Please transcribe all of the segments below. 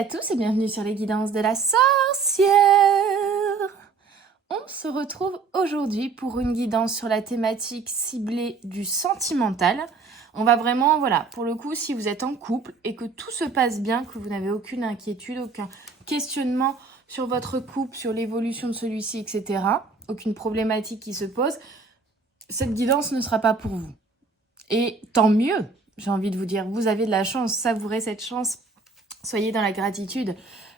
à tous et bienvenue sur les guidances de la sorcière. On se retrouve aujourd'hui pour une guidance sur la thématique ciblée du sentimental. On va vraiment, voilà, pour le coup, si vous êtes en couple et que tout se passe bien, que vous n'avez aucune inquiétude, aucun questionnement sur votre couple, sur l'évolution de celui-ci, etc., aucune problématique qui se pose, cette guidance ne sera pas pour vous. Et tant mieux, j'ai envie de vous dire, vous avez de la chance, savourez cette chance. Soyez dans la gratitude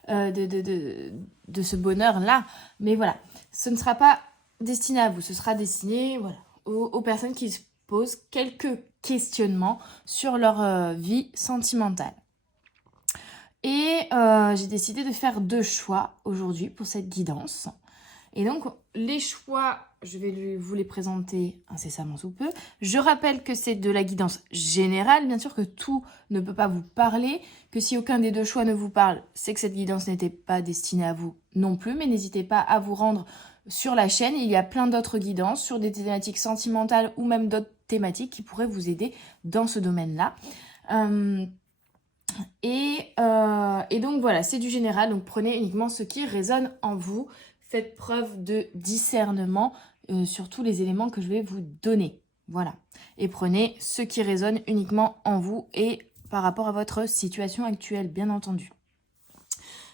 de ce bonheur-là. Mais voilà, ce ne sera pas destiné à vous. Ce sera destiné aux personnes qui se posent quelques questionnements sur leur vie sentimentale. Et j'ai décidé de faire 2 choix aujourd'hui pour cette guidance. Et donc, les choix, je vais vous les présenter incessamment sous peu. Je rappelle que c'est de la guidance générale. Bien sûr que tout ne peut pas vous parler, que si aucun des 2 choix ne vous parle, c'est que cette guidance n'était pas destinée à vous non plus. Mais n'hésitez pas à vous rendre sur la chaîne. Il y a plein d'autres guidances sur des thématiques sentimentales ou même d'autres thématiques qui pourraient vous aider dans ce domaine-là. Et donc voilà, c'est du général. Donc prenez uniquement ce qui résonne en vous. Faites preuve de discernement sur tous les éléments que je vais vous donner. Voilà. Et prenez ce qui résonne uniquement en vous et par rapport à votre situation actuelle, bien entendu.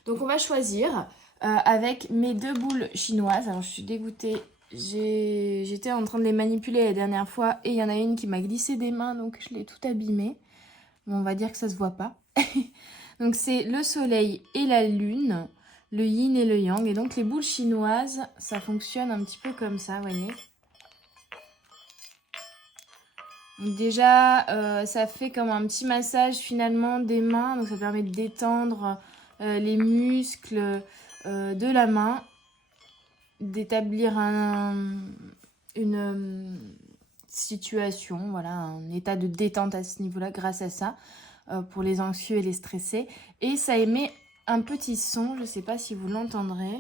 Donc on va choisir avec mes 2 boules chinoises. Alors je suis dégoûtée. J'étais en train de les manipuler la dernière fois et il y en a une qui m'a glissé des mains, donc je l'ai tout abîmée. Bon, on va dire que ça se voit pas. Donc c'est le soleil et la lune, le yin et le yang. Et donc les boules chinoises, ça fonctionne un petit peu comme ça, vous voyez. Donc déjà, ça fait comme un petit massage finalement des mains. Donc ça permet de détendre les muscles de la main, d'établir une situation, voilà, un état de détente à ce niveau-là grâce à ça, pour les anxieux et les stressés. Et ça émet un petit son, je ne sais pas si vous l'entendrez,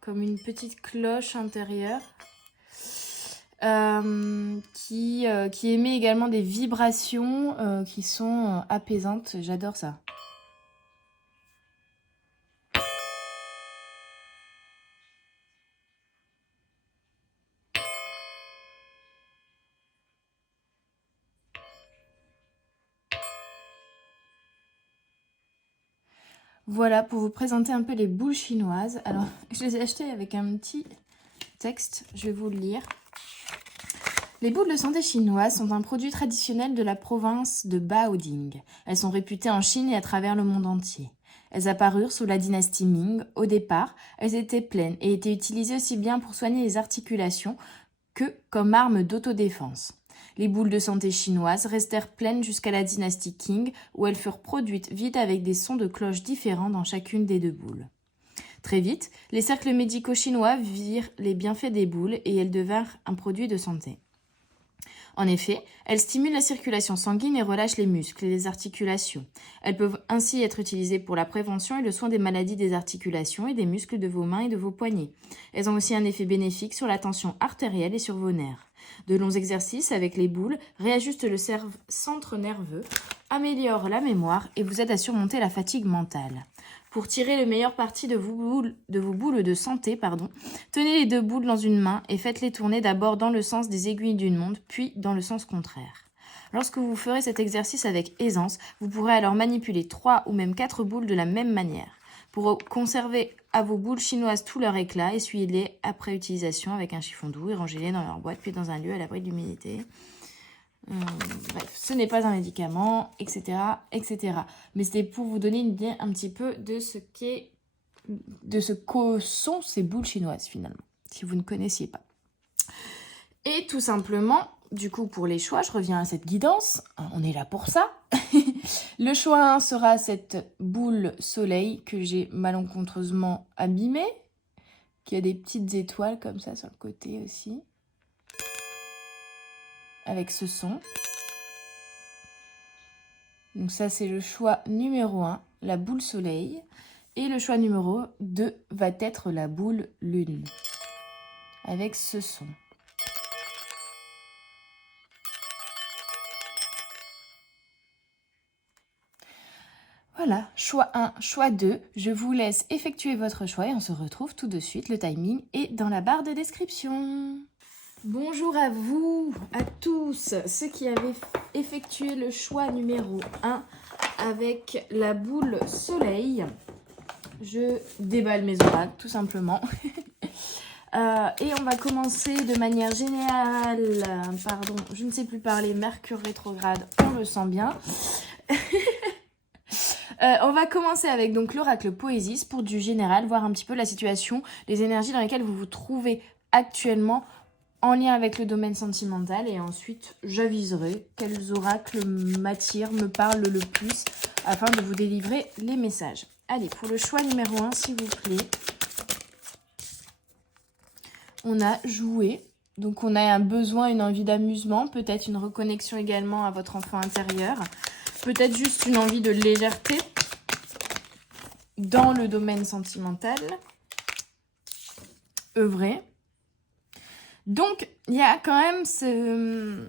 comme une petite cloche intérieure, qui émet également des vibrations qui sont apaisantes. J'adore ça. Voilà, pour vous présenter un peu les boules chinoises. Alors, je les ai achetées avec un petit texte, je vais vous le lire. Les boules de santé chinoises sont un produit traditionnel de la province de Baoding. Elles sont réputées en Chine et à travers le monde entier. Elles apparurent sous la dynastie Ming. Au départ, elles étaient pleines et étaient utilisées aussi bien pour soigner les articulations que comme arme d'autodéfense. Les boules de santé chinoises restèrent pleines jusqu'à la dynastie Qing, où elles furent produites vides avec des sons de cloche différents dans chacune des 2 boules. Très vite, les cercles médicaux chinois virent les bienfaits des boules et elles devinrent un produit de santé. En effet, elles stimulent la circulation sanguine et relâchent les muscles et les articulations. Elles peuvent ainsi être utilisées pour la prévention et le soin des maladies des articulations et des muscles de vos mains et de vos poignets. Elles ont aussi un effet bénéfique sur la tension artérielle et sur vos nerfs. De longs exercices avec les boules réajustent le centre nerveux, améliorent la mémoire et vous aident à surmonter la fatigue mentale. Pour tirer le meilleur parti de vos boules de santé, tenez les 2 boules dans une main et faites-les tourner d'abord dans le sens des aiguilles d'une montre, puis dans le sens contraire. Lorsque vous ferez cet exercice avec aisance, vous pourrez alors manipuler 3 ou même 4 boules de la même manière. Pour conserver à vos boules chinoises tout leur éclat, essuyez-les après utilisation avec un chiffon doux et rangez-les dans leur boîte, puis dans un lieu à l'abri de l'humidité. Bref, ce n'est pas un médicament, etc., etc. Mais c'était pour vous donner une idée un petit peu de ce que sont ces boules chinoises finalement, si vous ne connaissiez pas. Et tout simplement, du coup, pour les choix, je reviens à cette guidance. On est là pour ça. Le choix 1 sera cette boule soleil que j'ai malencontreusement abîmée, qui a des petites étoiles comme ça sur le côté aussi, avec ce son. Donc ça, c'est le choix numéro 1, la boule soleil. Et le choix numéro 2 va être la boule lune, avec ce son. Voilà, choix 1, choix 2. Je vous laisse effectuer votre choix et on se retrouve tout de suite. Le timing est dans la barre de description. Bonjour à vous, à tous, ceux qui avaient effectué le choix numéro 1 avec la boule soleil. Je déballe mes oracles, tout simplement. Et on va commencer de manière générale. Pardon, je ne sais plus parler. Mercure rétrograde, on le sent bien. On va commencer avec donc l'oracle Poésis pour du général, voir un petit peu la situation, les énergies dans lesquelles vous vous trouvez actuellement en lien avec le domaine sentimental. Et ensuite, j'aviserai quels oracles m'attirent, me parlent le plus afin de vous délivrer les messages. Allez, pour le choix numéro 1, s'il vous plaît. On a joué. Donc, on a un besoin, une envie d'amusement, peut-être une reconnexion également à votre enfant intérieur. Peut-être juste une envie de légèreté dans le domaine sentimental. Œuvrer. Donc, il y a quand même ce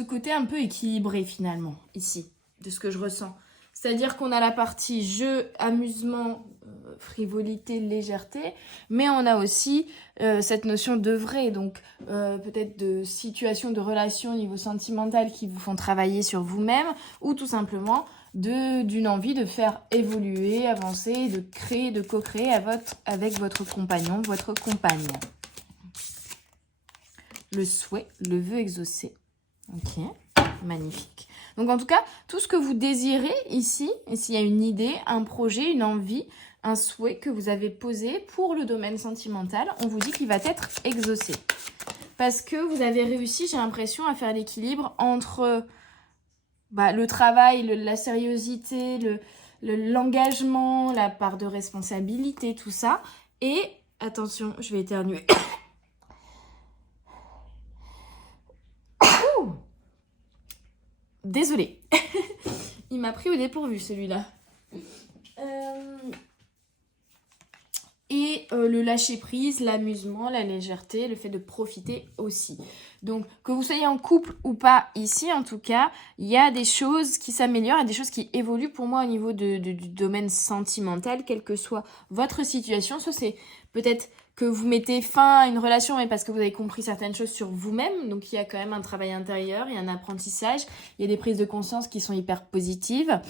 côté un peu équilibré finalement, ici, de ce que je ressens. C'est-à-dire qu'on a la partie jeu, amusement, frivolité, légèreté, mais on a aussi cette notion d'œuvrer, donc peut-être de situations, de relations au niveau sentimental qui vous font travailler sur vous-même, ou tout simplement d'une envie de faire évoluer, avancer, de créer, de co-créer avec votre compagnon, votre compagne. Le souhait, le vœu exaucé. Ok, magnifique. Donc en tout cas, tout ce que vous désirez ici, et s'il y a une idée, un projet, une envie, un souhait que vous avez posé pour le domaine sentimental, on vous dit qu'il va être exaucé. Parce que vous avez réussi, j'ai l'impression, à faire l'équilibre entre le travail, la sérieuxité, l'engagement, la part de responsabilité, tout ça. Et, attention, je vais éternuer. Désolée. Il m'a pris au dépourvu, celui-là. Et le lâcher-prise, l'amusement, la légèreté, le fait de profiter aussi. Donc, que vous soyez en couple ou pas, ici, en tout cas, il y a des choses qui s'améliorent, il y a des choses qui évoluent pour moi au niveau du domaine sentimental, quelle que soit votre situation. Soit c'est peut-être que vous mettez fin à une relation, mais parce que vous avez compris certaines choses sur vous-même. Donc, il y a quand même un travail intérieur, il y a un apprentissage, il y a des prises de conscience qui sont hyper positives.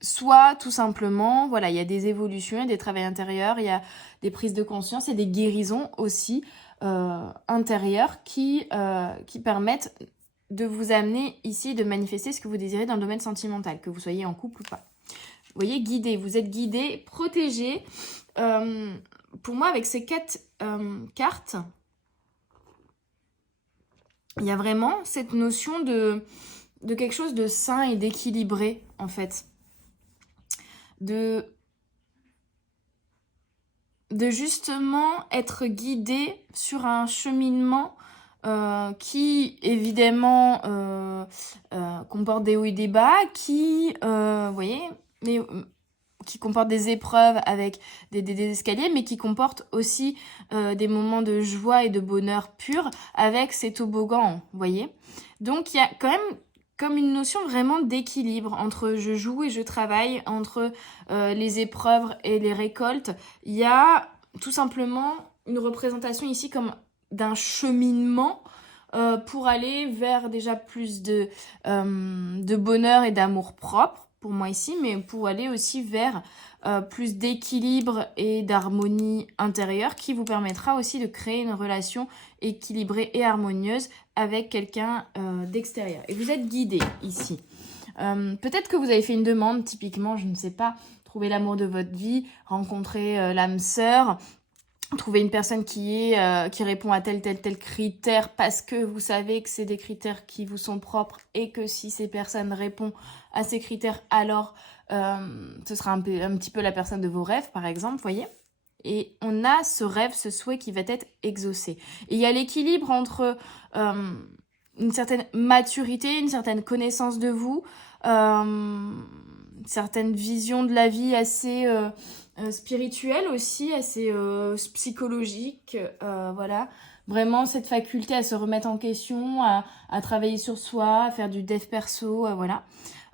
Soit, tout simplement, voilà, il y a des évolutions, il y a des travails intérieurs, il y a des prises de conscience et des guérisons aussi intérieures qui permettent de vous amener ici, de manifester ce que vous désirez dans le domaine sentimental, que vous soyez en couple ou pas. Vous voyez, guidé, vous êtes guidé, protégé. Pour moi, avec ces 4 cartes, il y a vraiment cette notion de quelque chose de sain et d'équilibré, en fait. De justement être guidé sur un cheminement qui, évidemment, comporte des hauts et des bas, qui, vous voyez, mais qui comporte des épreuves avec des escaliers, mais qui comporte aussi des moments de joie et de bonheur pur avec ces toboggans, vous voyez. Donc, il y a quand même comme une notion vraiment d'équilibre entre je joue et je travaille, entre les épreuves et les récoltes. Il y a tout simplement une représentation ici comme d'un cheminement pour aller vers déjà plus de bonheur et d'amour propre pour moi ici, mais pour aller aussi vers plus d'équilibre et d'harmonie intérieure qui vous permettra aussi de créer une relation équilibrée et harmonieuse avec quelqu'un d'extérieur. Et vous êtes guidé ici. Peut-être que vous avez fait une demande, typiquement, je ne sais pas, trouver l'amour de votre vie, rencontrer l'âme sœur, trouver une personne qui répond à tel critère parce que vous savez que c'est des critères qui vous sont propres et que si ces personnes répondent à ces critères, alors ce sera un petit peu la personne de vos rêves, par exemple, vous voyez. Et on a ce rêve, ce souhait qui va être exaucé. Et il y a l'équilibre entre une certaine maturité, une certaine connaissance de vous, une certaine vision de la vie assez spirituelle aussi, assez psychologique, voilà, vraiment cette faculté à se remettre en question, à travailler sur soi, à faire du dev perso, voilà.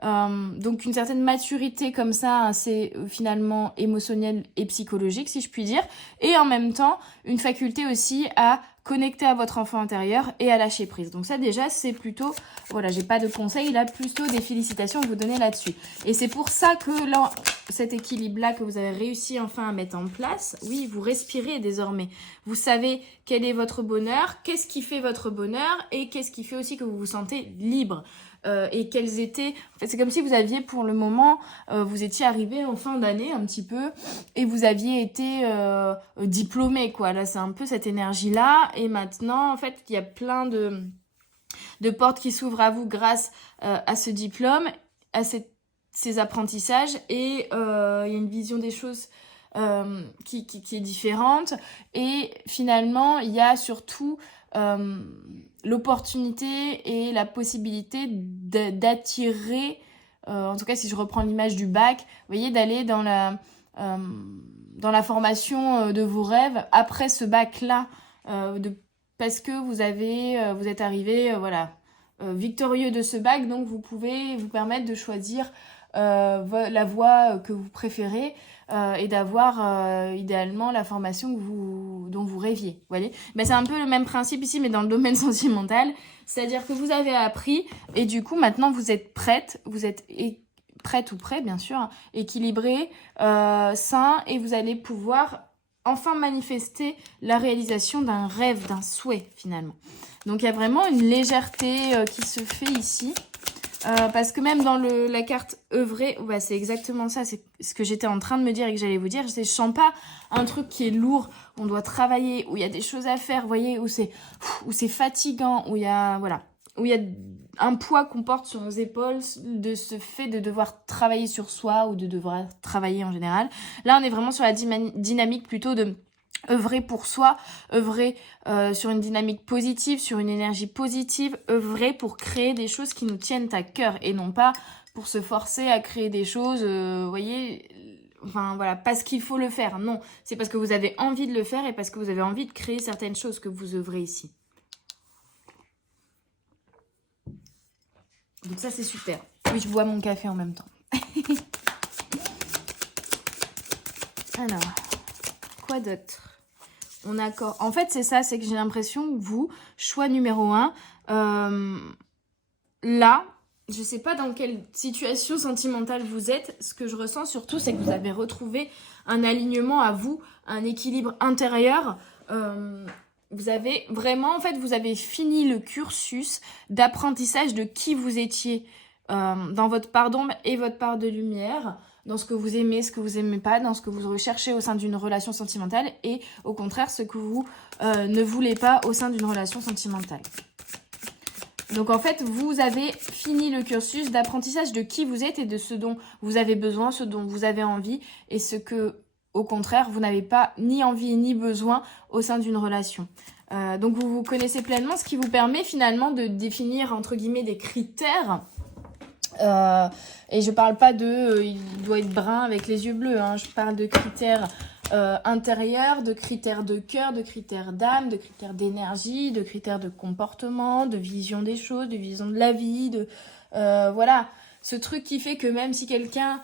Donc une certaine maturité comme ça, c'est finalement émotionnelle et psychologique, si je puis dire. Et en même temps, une faculté aussi à connecter à votre enfant intérieur et à lâcher prise. Donc ça déjà, c'est plutôt, voilà, j'ai pas de conseils, là, plutôt des félicitations à vous donner là-dessus. Et c'est pour ça que là, cet équilibre-là que vous avez réussi enfin à mettre en place, oui, vous respirez désormais. Vous savez quel est votre bonheur, qu'est-ce qui fait votre bonheur et qu'est-ce qui fait aussi que vous vous sentez libre. Et quels étaient... En fait, c'est comme si vous aviez, pour le moment, vous étiez arrivé en fin d'année un petit peu, et vous aviez été diplômé, quoi. Là, c'est un peu cette énergie-là. Et maintenant, en fait, il y a plein de portes qui s'ouvrent à vous grâce à ce diplôme, à ces apprentissages. Et il y a une vision des choses qui est différente. Et finalement, il y a surtout... l'opportunité et la possibilité d'attirer, en tout cas si je reprends l'image du bac, vous voyez, d'aller dans la formation de vos rêves après ce bac-là, parce que vous êtes arrivé victorieux de ce bac, donc vous pouvez vous permettre de choisir la voie que vous préférez et d'avoir idéalement la formation dont vous rêviez. Vous voyez, c'est un peu le même principe ici, mais dans le domaine sentimental. C'est-à-dire que vous avez appris et du coup, maintenant, vous êtes prête. Vous êtes prête ou prêt, bien sûr, équilibré, sain, et vous allez pouvoir enfin manifester la réalisation d'un rêve, d'un souhait, finalement. Donc, il y a vraiment une légèreté qui se fait ici. Parce que même dans la carte œuvrée, c'est exactement ça, c'est ce que j'étais en train de me dire et que j'allais vous dire. Je sens pas un truc qui est lourd, on doit travailler, où il y a des choses à faire, vous voyez, où c'est fatigant, où il y a un poids qu'on porte sur nos épaules de ce fait de devoir travailler sur soi ou de devoir travailler en général. Là, on est vraiment sur la dynamique plutôt de œuvrer pour soi, œuvrer sur une dynamique positive, sur une énergie positive, œuvrer pour créer des choses qui nous tiennent à cœur et non pas pour se forcer à créer des choses, vous voyez, enfin voilà, parce qu'il faut le faire. Non, c'est parce que vous avez envie de le faire et parce que vous avez envie de créer certaines choses que vous œuvrez ici. Donc ça, c'est super. Oui, je bois mon café en même temps. Alors, quoi d'autre ? On accorde. En fait, c'est ça, c'est que j'ai l'impression que vous, choix numéro 1, là, je sais pas dans quelle situation sentimentale vous êtes. Ce que je ressens surtout, c'est que vous avez retrouvé un alignement à vous, un équilibre intérieur. Vous avez vraiment, en fait, vous avez fini le cursus d'apprentissage de qui vous étiez dans votre part d'ombre et votre part de lumière, dans ce que vous aimez, ce que vous aimez pas, dans ce que vous recherchez au sein d'une relation sentimentale et au contraire ce que vous ne voulez pas au sein d'une relation sentimentale. Donc en fait, vous avez fini le cursus d'apprentissage de qui vous êtes et de ce dont vous avez besoin, ce dont vous avez envie et ce que, au contraire, vous n'avez pas ni envie ni besoin au sein d'une relation. Donc vous vous connaissez pleinement, ce qui vous permet finalement de définir entre guillemets des critères. Et je parle pas il doit être brun avec les yeux bleus, hein. Je parle de critères intérieurs, de critères de cœur, de critères d'âme, de critères d'énergie, de critères de comportement, de vision des choses, de vision de la vie, voilà, ce truc qui fait que même si quelqu'un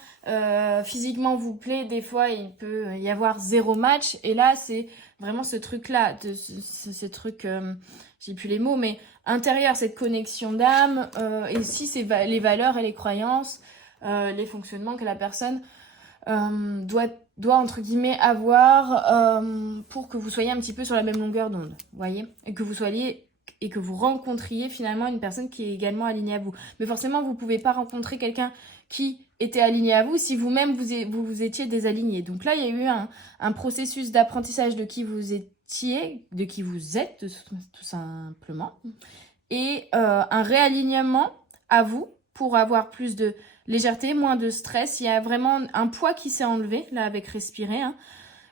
physiquement vous plaît, des fois il peut y avoir 0 match, et là c'est vraiment ce truc-là, ce truc, j'ai plus les mots, mais intérieur, cette connexion d'âme, et aussi c'est les valeurs et les croyances, les fonctionnements que la personne doit entre guillemets avoir pour que vous soyez un petit peu sur la même longueur d'onde, vous voyez, et que vous rencontriez finalement une personne qui est également alignée à vous. Mais forcément, vous pouvez pas rencontrer quelqu'un qui était aligné à vous si vous-même vous étiez désaligné. Donc là, il y a eu un processus d'apprentissage de qui vous étiez, de qui vous êtes, tout simplement, et un réalignement à vous pour avoir plus de légèreté, moins de stress. Il y a vraiment un poids qui s'est enlevé, là, avec respirer, hein.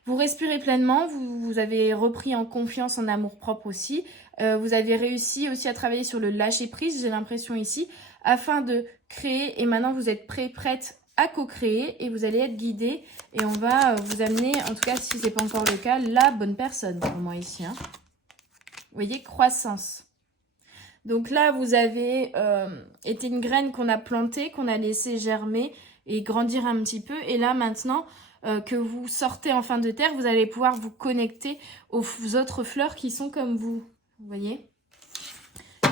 Vous respirez pleinement, vous avez repris en confiance, en amour-propre aussi. Vous avez réussi aussi à travailler sur le lâcher-prise, j'ai l'impression ici, afin de créer. Et maintenant, vous êtes prête à co-créer et vous allez être guidé. Et on va vous amener, en tout cas, si ce n'est pas encore le cas, la bonne personne pour moi ici, hein. Vous voyez, croissance. Donc là, vous avez été une graine qu'on a plantée, qu'on a laissée germer et grandir un petit peu. Et là, maintenant que vous sortez en fin de terre, vous allez pouvoir vous connecter aux autres fleurs qui sont comme vous. Vous voyez ?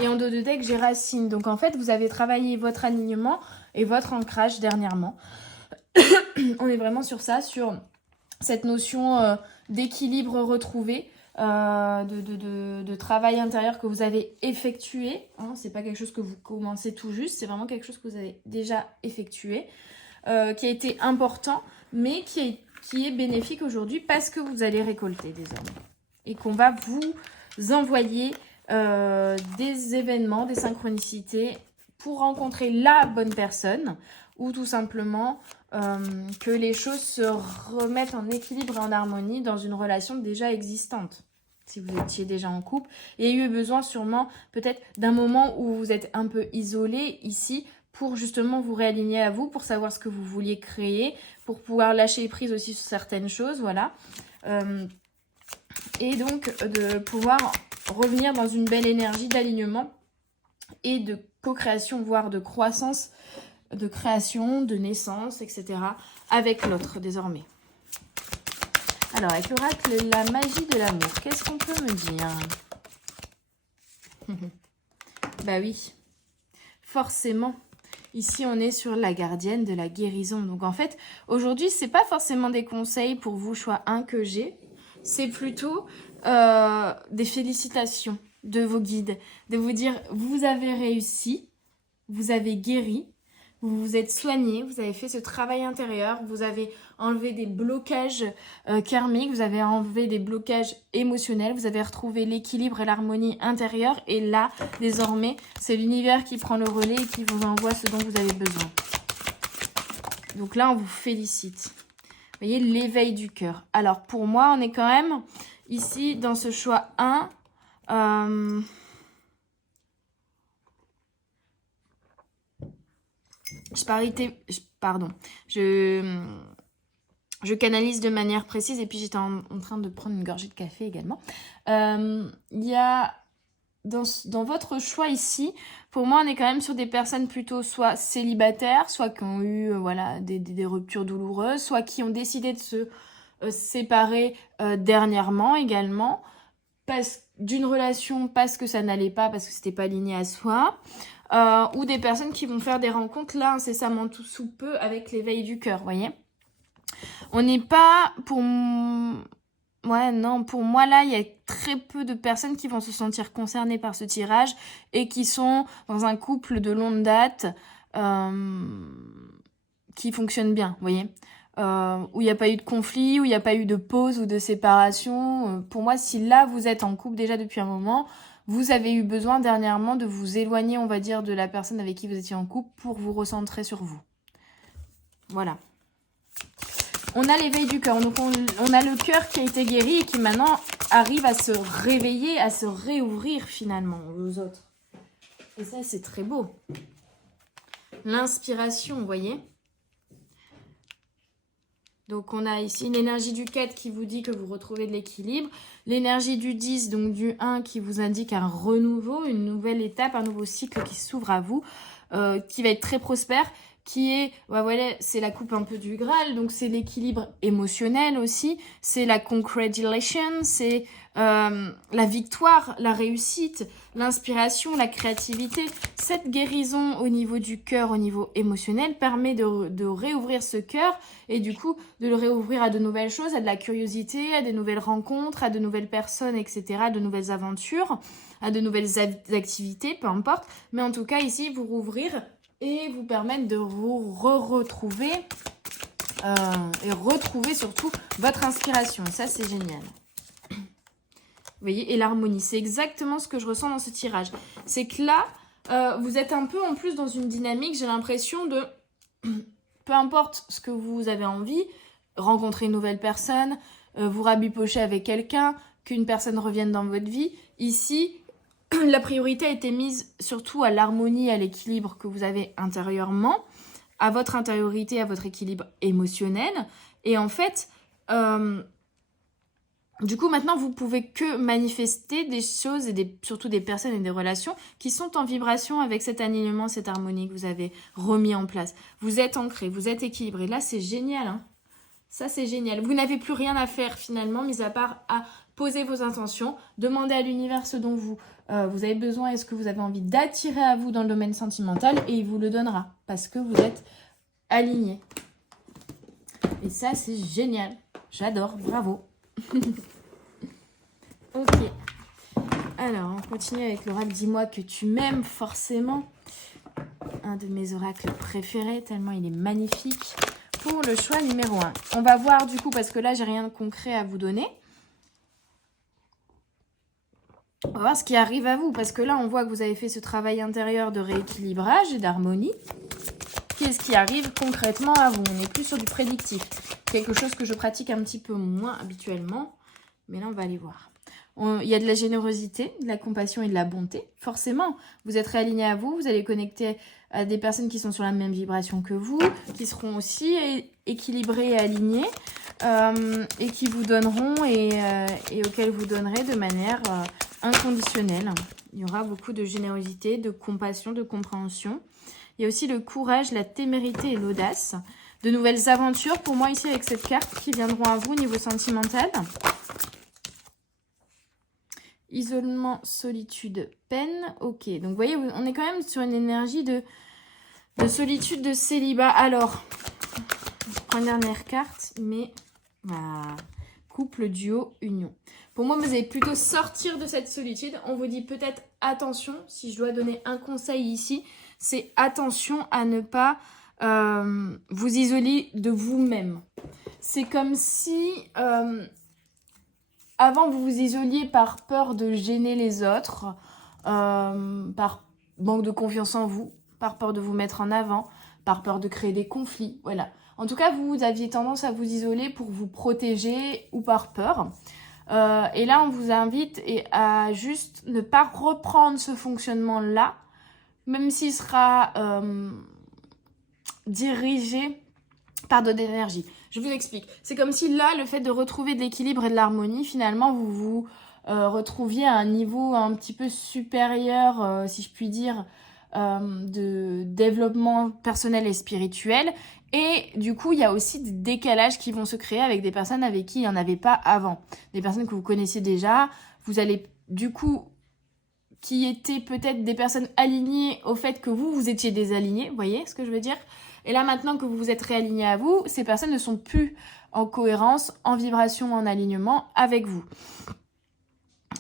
Et en dos de deck, j'ai racine. Donc en fait, vous avez travaillé votre alignement et votre ancrage dernièrement. On est vraiment sur ça, sur cette notion d'équilibre retrouvé, de travail intérieur que vous avez effectué. Hein, c'est pas quelque chose que vous commencez tout juste, c'est vraiment quelque chose que vous avez déjà effectué, qui a été important, mais qui est bénéfique aujourd'hui parce que vous allez récolter désormais. Et qu'on va vous envoyer des événements, des synchronicités pour rencontrer la bonne personne ou tout simplement que les choses se remettent en équilibre et en harmonie dans une relation déjà existante. Si vous étiez déjà en couple, et eu besoin sûrement peut-être d'un moment où vous êtes un peu isolé ici pour justement vous réaligner à vous, pour savoir ce que vous vouliez créer, pour pouvoir lâcher prise aussi sur certaines choses, voilà. Et donc de pouvoir revenir dans une belle énergie d'alignement et de co-création, voire de croissance, de création, de naissance, etc. avec l'autre désormais. Alors, avec l'oracle, la magie de l'amour, qu'est-ce qu'on peut me dire? Bah oui, forcément. Ici, on est sur la gardienne de la guérison. Donc, en fait, aujourd'hui, c'est pas forcément des conseils pour vous, choix 1 que j'ai. C'est plutôt des félicitations de vos guides. De vous dire, vous avez réussi, vous avez guéri, vous vous êtes soigné, vous avez fait ce travail intérieur, vous avez enlevé des blocages karmiques, vous avez enlevé des blocages émotionnels, vous avez retrouvé l'équilibre et l'harmonie intérieure. Et là, désormais, c'est l'univers qui prend le relais et qui vous envoie ce dont vous avez besoin. Donc là, on vous félicite. Vous voyez, l'éveil du cœur. Alors, pour moi, on est quand même ici dans ce choix 1. Je canalise de manière précise et puis j'étais en train de prendre une gorgée de café également. Il y a dans votre choix ici, pour moi, on est quand même sur des personnes plutôt soit célibataires, soit qui ont eu voilà, des ruptures douloureuses, soit qui ont décidé de se séparer dernièrement également, d'une relation parce que ça n'allait pas, parce que c'était pas aligné à soi, ou des personnes qui vont faire des rencontres là incessamment tout sous peu avec l'éveil du cœur, voyez. On n'est pas pour... Ouais, non, pour moi, là, il y a très peu de personnes qui vont se sentir concernées par ce tirage et qui sont dans un couple de longue date qui fonctionne bien, vous voyez. Où il n'y a pas eu de conflit, où il n'y a pas eu de pause ou de séparation. Pour moi, si là, vous êtes en couple déjà depuis un moment, vous avez eu besoin dernièrement de vous éloigner, on va dire, de la personne avec qui vous étiez en couple pour vous recentrer sur vous. Voilà. On a l'éveil du cœur, donc on a le cœur qui a été guéri et qui maintenant arrive à se réveiller, à se réouvrir finalement aux autres. Et ça, c'est très beau. L'inspiration, vous voyez. Donc on a ici l'énergie du 4 qui vous dit que vous retrouvez de l'équilibre. L'énergie du 10, donc du 1 qui vous indique un renouveau, une nouvelle étape, un nouveau cycle qui s'ouvre à vous, qui va être très prospère. Qui est, bah voilà, c'est la coupe un peu du Graal, donc c'est l'équilibre émotionnel aussi, c'est la congratulation, c'est la victoire, la réussite, l'inspiration, la créativité. Cette guérison au niveau du cœur, au niveau émotionnel, permet de réouvrir ce cœur et du coup de le réouvrir à de nouvelles choses, à de la curiosité, à des nouvelles rencontres, à de nouvelles personnes, etc., à de nouvelles aventures, à de nouvelles activités, peu importe. Mais en tout cas, ici, vous rouvrir et vous permettre de vous retrouver et retrouver surtout votre inspiration. Ça, c'est génial. Vous voyez, et l'harmonie, c'est exactement ce que je ressens dans ce tirage. C'est que là, vous êtes un peu en plus dans une dynamique, j'ai l'impression de, peu importe ce que vous avez envie, rencontrer une nouvelle personne, vous rabibocher avec quelqu'un, qu'une personne revienne dans votre vie. Ici, la priorité a été mise surtout à l'harmonie, à l'équilibre que vous avez intérieurement, à votre intériorité, à votre équilibre émotionnel. Et en fait, Du coup, maintenant, vous pouvez que manifester des choses et surtout des personnes et des relations qui sont en vibration avec cet alignement, cette harmonie que vous avez remis en place. Vous êtes ancré, vous êtes équilibré. Là, c'est génial, hein. Ça, c'est génial. Vous n'avez plus rien à faire finalement, mis à part à poser vos intentions, demander à l'univers ce dont vous avez besoin et ce que vous avez envie d'attirer à vous dans le domaine sentimental et il vous le donnera parce que vous êtes aligné. Et ça, c'est génial. J'adore. Bravo. Ok. Alors, on continue avec l'oracle. Dis-moi que tu m'aimes forcément. Un de mes oracles préférés, tellement il est magnifique. Pour le choix numéro 1. On va voir du coup, parce que là, j'ai rien de concret à vous donner. On va voir ce qui arrive à vous, parce que là, on voit que vous avez fait ce travail intérieur de rééquilibrage et d'harmonie. Qu'est-ce qui arrive concrètement à vous? On n'est plus sur du prédictif. Quelque chose que je pratique un petit peu moins habituellement. Mais là, on va aller voir. Il y a de la générosité, de la compassion et de la bonté. Forcément, vous êtes réaligné à vous. Vous allez connecter à des personnes qui sont sur la même vibration que vous, qui seront aussi équilibrées et alignées, et qui vous donneront et auxquelles vous donnerez de manière inconditionnelle. Il y aura beaucoup de générosité, de compassion, de compréhension. Il y a aussi le courage, la témérité et l'audace. De nouvelles aventures, pour moi, ici, avec cette carte, qui viendront à vous au niveau sentimental. Isolement, solitude, peine. Ok, donc vous voyez, on est quand même sur une énergie de solitude, de célibat. Alors, je prends une dernière carte, mais voilà. Couple, duo, union. Pour moi, vous allez plutôt sortir de cette solitude. On vous dit peut-être attention, si je dois donner un conseil ici, c'est attention à ne pas vous isoler de vous-même. C'est comme si avant vous vous isoliez par peur de gêner les autres, par manque de confiance en vous, par peur de vous mettre en avant, par peur de créer des conflits, voilà. En tout cas, vous aviez tendance à vous isoler pour vous protéger ou par peur. Et là, on vous invite à juste ne pas reprendre ce fonctionnement-là, même s'il sera dirigé par de l'énergie. Je vous explique. C'est comme si là, le fait de retrouver de l'équilibre et de l'harmonie, finalement, vous vous retrouviez à un niveau un petit peu supérieur, si je puis dire, de développement personnel et spirituel. Et du coup, il y a aussi des décalages qui vont se créer avec des personnes avec qui il n'y en avait pas avant. Des personnes que vous connaissiez déjà. Vous allez, du coup, qui étaient peut-être des personnes alignées au fait que vous étiez désalignés. Vous voyez ce que je veux dire? Et là, maintenant que vous vous êtes réalignés à vous, ces personnes ne sont plus en cohérence, en vibration, en alignement avec vous.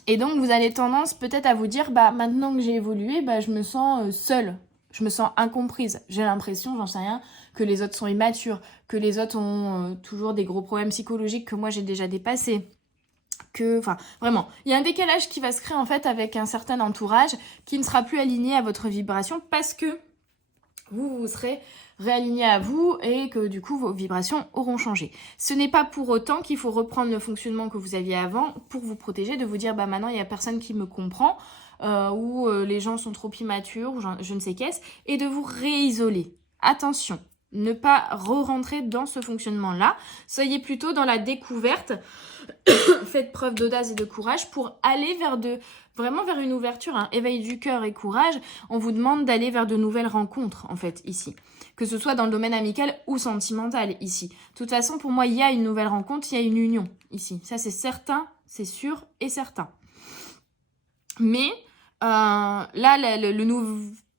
Et donc, vous avez tendance peut-être à vous dire, bah maintenant que j'ai évolué, bah je me sens seule, je me sens incomprise. J'ai l'impression, j'en sais rien, que les autres sont immatures, que les autres ont toujours des gros problèmes psychologiques que moi j'ai déjà dépassés. Enfin, vraiment, il y a un décalage qui va se créer en fait avec un certain entourage qui ne sera plus aligné à votre vibration parce que vous serez réaligné à vous et que du coup vos vibrations auront changé. Ce n'est pas pour autant qu'il faut reprendre le fonctionnement que vous aviez avant pour vous protéger, de vous dire bah maintenant il n'y a personne qui me comprend ou les gens sont trop immatures ou je ne sais qu'est-ce, et de vous réisoler. Attention, ne pas re-rentrer dans ce fonctionnement-là. Soyez plutôt dans la découverte. Faites preuve d'audace et de courage pour aller vraiment vers une ouverture, un éveil du cœur et courage. On vous demande d'aller vers de nouvelles rencontres, en fait, ici. Que ce soit dans le domaine amical ou sentimental, ici. De toute façon, pour moi, il y a une nouvelle rencontre, il y a une union, ici. Ça, c'est certain, c'est sûr et certain. Mais, là,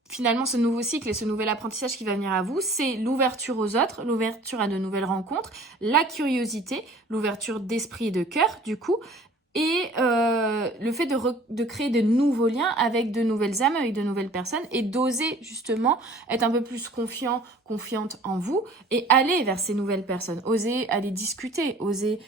finalement, ce nouveau cycle et ce nouvel apprentissage qui va venir à vous, c'est l'ouverture aux autres, l'ouverture à de nouvelles rencontres, la curiosité, l'ouverture d'esprit et de cœur, du coup, et le fait de créer de nouveaux liens avec de nouvelles âmes, avec de nouvelles personnes, et d'oser justement être un peu plus confiante en vous, et aller vers ces nouvelles personnes, oser aller discuter, oser...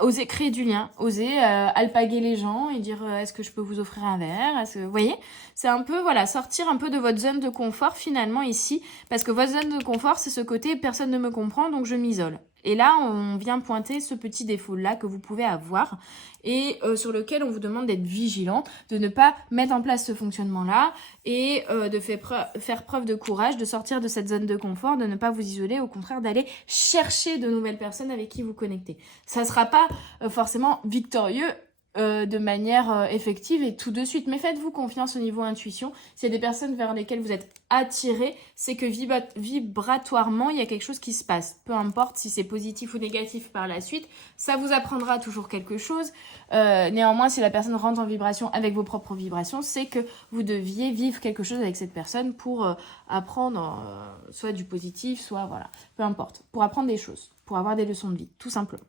oser créer du lien, oser alpaguer les gens et dire est-ce que je peux vous offrir un verre, vous voyez, c'est un peu, voilà, sortir un peu de votre zone de confort finalement ici, parce que votre zone de confort, c'est ce côté personne ne me comprend, donc je m'isole. Et là, on vient pointer ce petit défaut-là que vous pouvez avoir et sur lequel on vous demande d'être vigilant, de ne pas mettre en place ce fonctionnement-là et de faire preuve de courage, de sortir de cette zone de confort, de ne pas vous isoler, au contraire d'aller chercher de nouvelles personnes avec qui vous connecter. Ça ne sera pas forcément victorieux de manière effective et tout de suite. Mais faites-vous confiance au niveau intuition. S'il y a des personnes vers lesquelles vous êtes attiré, c'est que vibratoirement, il y a quelque chose qui se passe. Peu importe si c'est positif ou négatif par la suite, ça vous apprendra toujours quelque chose. Néanmoins, si la personne rentre en vibration avec vos propres vibrations, c'est que vous deviez vivre quelque chose avec cette personne pour apprendre soit du positif, soit voilà, peu importe. Pour apprendre des choses, pour avoir des leçons de vie, tout simplement.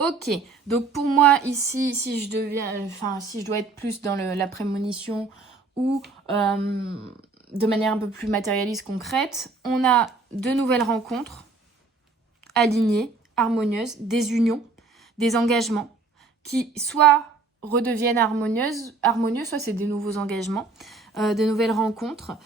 Ok, donc pour moi ici, si je dois être plus dans la prémonition ou de manière un peu plus matérialiste, concrète, on a de nouvelles rencontres alignées, harmonieuses, des unions, des engagements qui soit redeviennent harmonieux, soit c'est des nouveaux engagements, de nouvelles rencontres.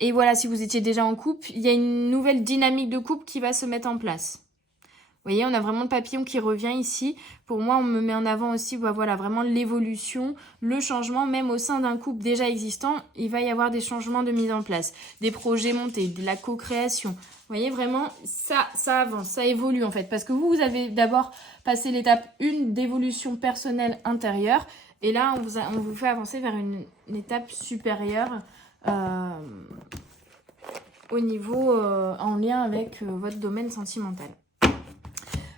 Et voilà, si vous étiez déjà en couple, il y a une nouvelle dynamique de couple qui va se mettre en place. Vous voyez, on a vraiment le papillon qui revient ici. Pour moi, on me met en avant aussi voilà, vraiment l'évolution, le changement, même au sein d'un couple déjà existant, il va y avoir des changements de mise en place, des projets montés, de la co-création. Vous voyez, vraiment, ça avance, ça évolue en fait. Parce que vous avez d'abord passé l'étape 1 d'évolution personnelle intérieure. Et là, on vous fait avancer vers une étape supérieure au niveau en lien avec votre domaine sentimental.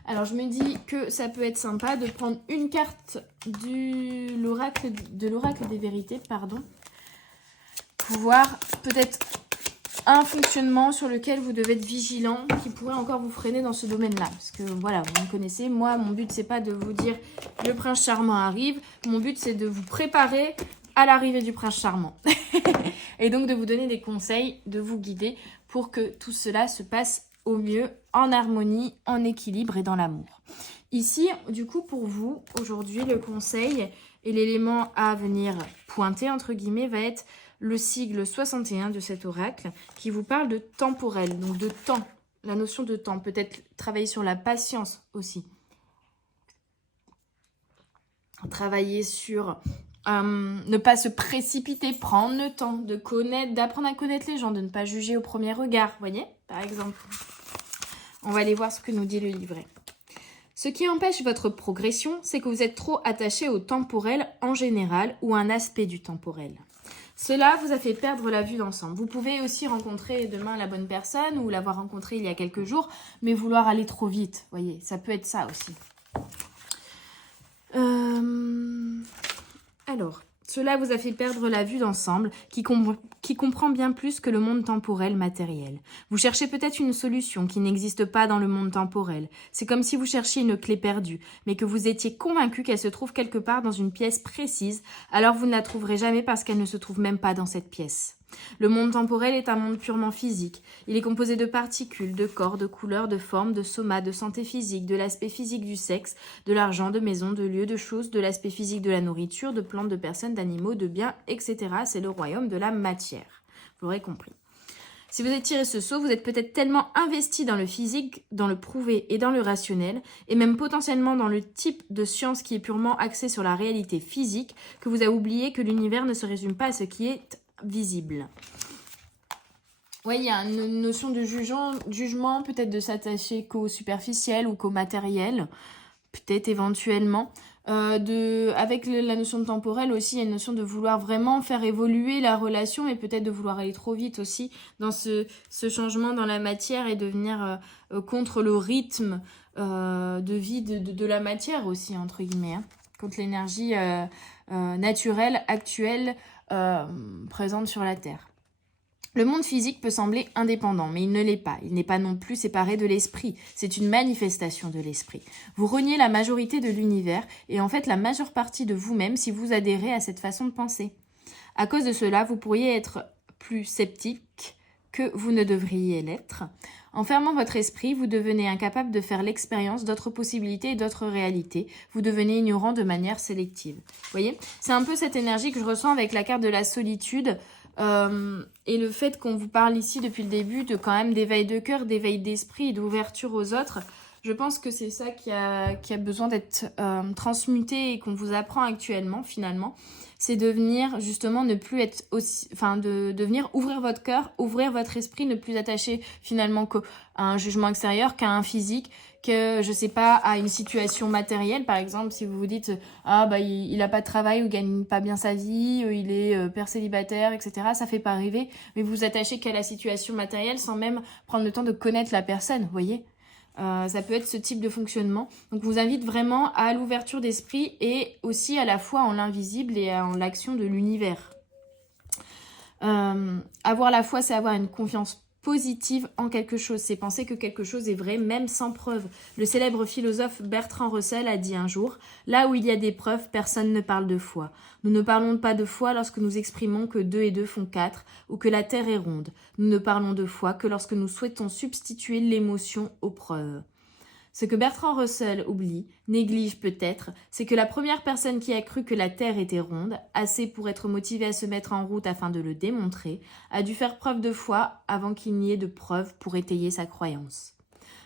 Alors, je me dis que ça peut être sympa de prendre une carte de l'oracle des vérités, pour voir peut-être un fonctionnement sur lequel vous devez être vigilant, qui pourrait encore vous freiner dans ce domaine-là. Parce que voilà, vous me connaissez, moi, mon but, c'est pas de vous dire le prince charmant arrive. Mon but, c'est de vous préparer à l'arrivée du prince charmant. Et donc de vous donner des conseils, de vous guider pour que tout cela se passe au mieux, en harmonie, en équilibre et dans l'amour. Ici, du coup, pour vous, aujourd'hui, le conseil et l'élément à venir pointer, entre guillemets, va être le sigle 61 de cet oracle qui vous parle de temporel, donc de temps, la notion de temps. Peut-être travailler sur la patience aussi. Travailler sur ne pas se précipiter, prendre le temps d'apprendre à connaître les gens, de ne pas juger au premier regard, vous voyez, par exemple. On va aller voir ce que nous dit le livret. Ce qui empêche votre progression, c'est que vous êtes trop attaché au temporel en général ou à un aspect du temporel. Cela vous a fait perdre la vue d'ensemble. Vous pouvez aussi rencontrer demain la bonne personne ou l'avoir rencontrée il y a quelques jours, mais vouloir aller trop vite, vous voyez, ça peut être ça aussi. Alors, cela vous a fait perdre la vue d'ensemble qui comprend bien plus que le monde temporel matériel. Vous cherchez peut-être une solution qui n'existe pas dans le monde temporel. C'est comme si vous cherchiez une clé perdue, mais que vous étiez convaincu qu'elle se trouve quelque part dans une pièce précise, alors vous ne la trouverez jamais parce qu'elle ne se trouve même pas dans cette pièce. Le monde temporel est un monde purement physique. Il est composé de particules, de corps, de couleurs, de formes, de somas, de santé physique, de l'aspect physique du sexe, de l'argent, de maisons, de lieux, de choses, de l'aspect physique de la nourriture, de plantes, de personnes, d'animaux, de biens, etc. C'est le royaume de la matière. Vous l'aurez compris. Si vous avez tiré ce saut, vous êtes peut-être tellement investi dans le physique, dans le prouvé et dans le rationnel, et même potentiellement dans le type de science qui est purement axé sur la réalité physique, que vous avez oublié que l'univers ne se résume pas à ce qui est visible. Oui, il y a une notion de jugement, peut-être de s'attacher qu'au superficiel ou qu'au matériel, peut-être éventuellement. Avec la notion de temporel aussi, il y a une notion de vouloir vraiment faire évoluer la relation, mais peut-être de vouloir aller trop vite aussi dans ce changement dans la matière et de venir contre le rythme de vie de la matière aussi, entre guillemets, hein, contre l'énergie naturelle, actuelle, présente sur la Terre. Le monde physique peut sembler indépendant, mais il ne l'est pas. Il n'est pas non plus séparé de l'esprit. C'est une manifestation de l'esprit. Vous reniez la majorité de l'univers et en fait la majeure partie de vous-même si vous adhérez à cette façon de penser. À cause de cela, vous pourriez être plus sceptique que vous ne devriez l'être. En fermant votre esprit, vous devenez incapable de faire l'expérience d'autres possibilités et d'autres réalités. Vous devenez ignorant de manière sélective. Vous voyez, c'est un peu cette énergie que je ressens avec la carte de la solitude. Et le fait qu'on vous parle ici depuis le début de quand même d'éveil de cœur, d'éveil d'esprit et d'ouverture aux autres, je pense que c'est ça qui a besoin d'être transmuté et qu'on vous apprend actuellement finalement. C'est de venir justement ne plus être aussi... Enfin, de venir ouvrir votre cœur, ouvrir votre esprit, ne plus attacher finalement qu'à un jugement extérieur, qu'à un physique, que, je sais pas, à une situation matérielle. Par exemple, si vous vous dites « Ah, bah, il a pas de travail ou gagne pas bien sa vie, il est père célibataire, etc. » Ça fait pas rêver, mais vous vous attachez qu'à la situation matérielle sans même prendre le temps de connaître la personne, vous voyez. Ça peut être ce type de fonctionnement. Donc, je vous invite vraiment à l'ouverture d'esprit et aussi à la fois en l'invisible et en l'action de l'univers. Avoir la foi, c'est avoir une confiance positive en quelque chose. C'est penser que quelque chose est vrai, même sans preuve. Le célèbre philosophe Bertrand Russell a dit un jour « Là où il y a des preuves, personne ne parle de foi. Nous ne parlons pas de foi lorsque nous exprimons que 2 et 2 font 4 ou que la Terre est ronde. Nous ne parlons de foi que lorsque nous souhaitons substituer l'émotion aux preuves. » Ce que Bertrand Russell oublie, néglige peut-être, c'est que la première personne qui a cru que la Terre était ronde, assez pour être motivée à se mettre en route afin de le démontrer, a dû faire preuve de foi avant qu'il n'y ait de preuves pour étayer sa croyance.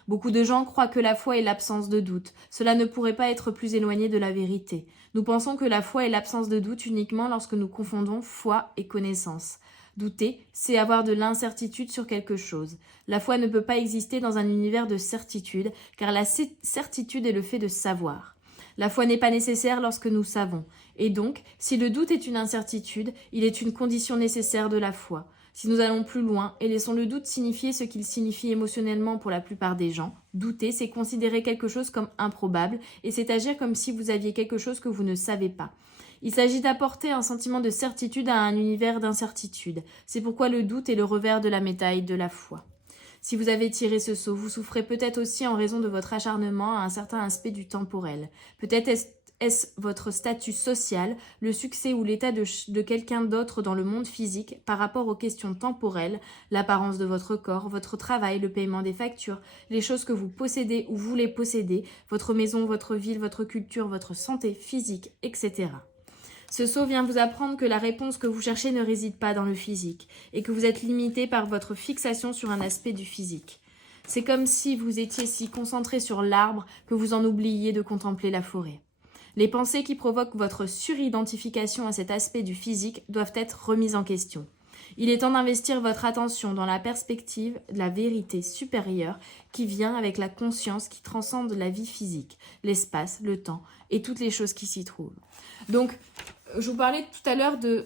Beaucoup de gens croient que la foi est l'absence de doute. Cela ne pourrait pas être plus éloigné de la vérité. Nous pensons que la foi est l'absence de doute uniquement lorsque nous confondons foi et connaissance. Douter, c'est avoir de l'incertitude sur quelque chose. La foi ne peut pas exister dans un univers de certitude, car la certitude est le fait de savoir. La foi n'est pas nécessaire lorsque nous savons. Et donc, si le doute est une incertitude, il est une condition nécessaire de la foi. Si nous allons plus loin et laissons le doute signifier ce qu'il signifie émotionnellement pour la plupart des gens, douter, c'est considérer quelque chose comme improbable et c'est agir comme si vous aviez quelque chose que vous ne savez pas. Il s'agit d'apporter un sentiment de certitude à un univers d'incertitude. C'est pourquoi le doute est le revers de la médaille de la foi. Si vous avez tiré ce saut, vous souffrez peut-être aussi en raison de votre acharnement à un certain aspect du temporel. Peut-être est-ce votre statut social, le succès ou l'état de quelqu'un d'autre dans le monde physique par rapport aux questions temporelles, l'apparence de votre corps, votre travail, le paiement des factures, les choses que vous possédez ou voulez posséder, votre maison, votre ville, votre culture, votre santé physique, etc. Ce saut vient vous apprendre que la réponse que vous cherchez ne réside pas dans le physique et que vous êtes limité par votre fixation sur un aspect du physique. C'est comme si vous étiez si concentré sur l'arbre que vous en oubliez de contempler la forêt. Les pensées qui provoquent votre suridentification à cet aspect du physique doivent être remises en question. Il est temps d'investir votre attention dans la perspective de la vérité supérieure qui vient avec la conscience qui transcende la vie physique, l'espace, le temps et toutes les choses qui s'y trouvent. Donc, je vous parlais tout à l'heure de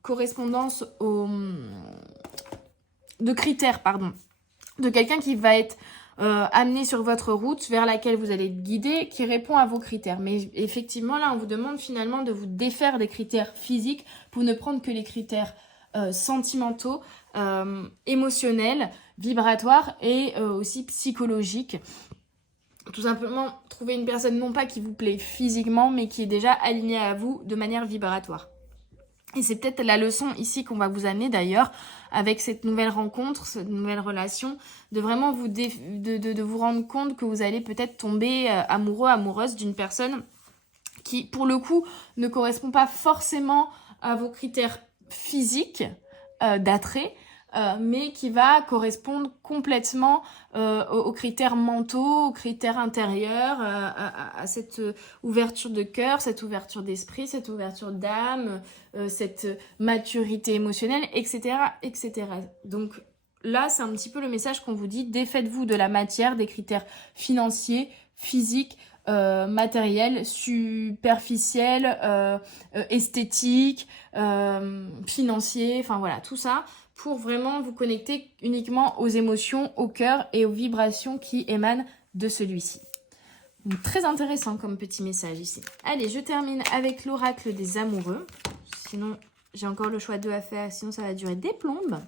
correspondance de critères, de quelqu'un qui va être amené sur votre route vers laquelle vous allez être guidé, qui répond à vos critères. Mais effectivement, là, on vous demande finalement de vous défaire des critères physiques pour ne prendre que les critères sentimentaux, émotionnels, vibratoires et aussi psychologiques. Tout simplement, trouver une personne non pas qui vous plaît physiquement, mais qui est déjà alignée à vous de manière vibratoire. Et c'est peut-être la leçon ici qu'on va vous amener d'ailleurs, avec cette nouvelle rencontre, cette nouvelle relation, de vraiment de vous rendre compte que vous allez peut-être tomber amoureux, amoureuse d'une personne qui, pour le coup, ne correspond pas forcément à vos critères physiques d'attrait, mais qui va correspondre complètement aux critères mentaux, aux critères intérieurs, à cette ouverture de cœur, cette ouverture d'esprit, cette ouverture d'âme, cette maturité émotionnelle, etc., etc. Donc là, c'est un petit peu le message qu'on vous dit, défaites-vous de la matière, des critères financiers, physiques, matériels, superficiels, esthétiques, financiers, enfin voilà, tout ça, pour vraiment vous connecter uniquement aux émotions, au cœur et aux vibrations qui émanent de celui-ci. Donc, très intéressant comme petit message ici. Allez, je termine avec l'oracle des amoureux. Sinon, j'ai encore le choix 2 à faire, sinon ça va durer des plombes.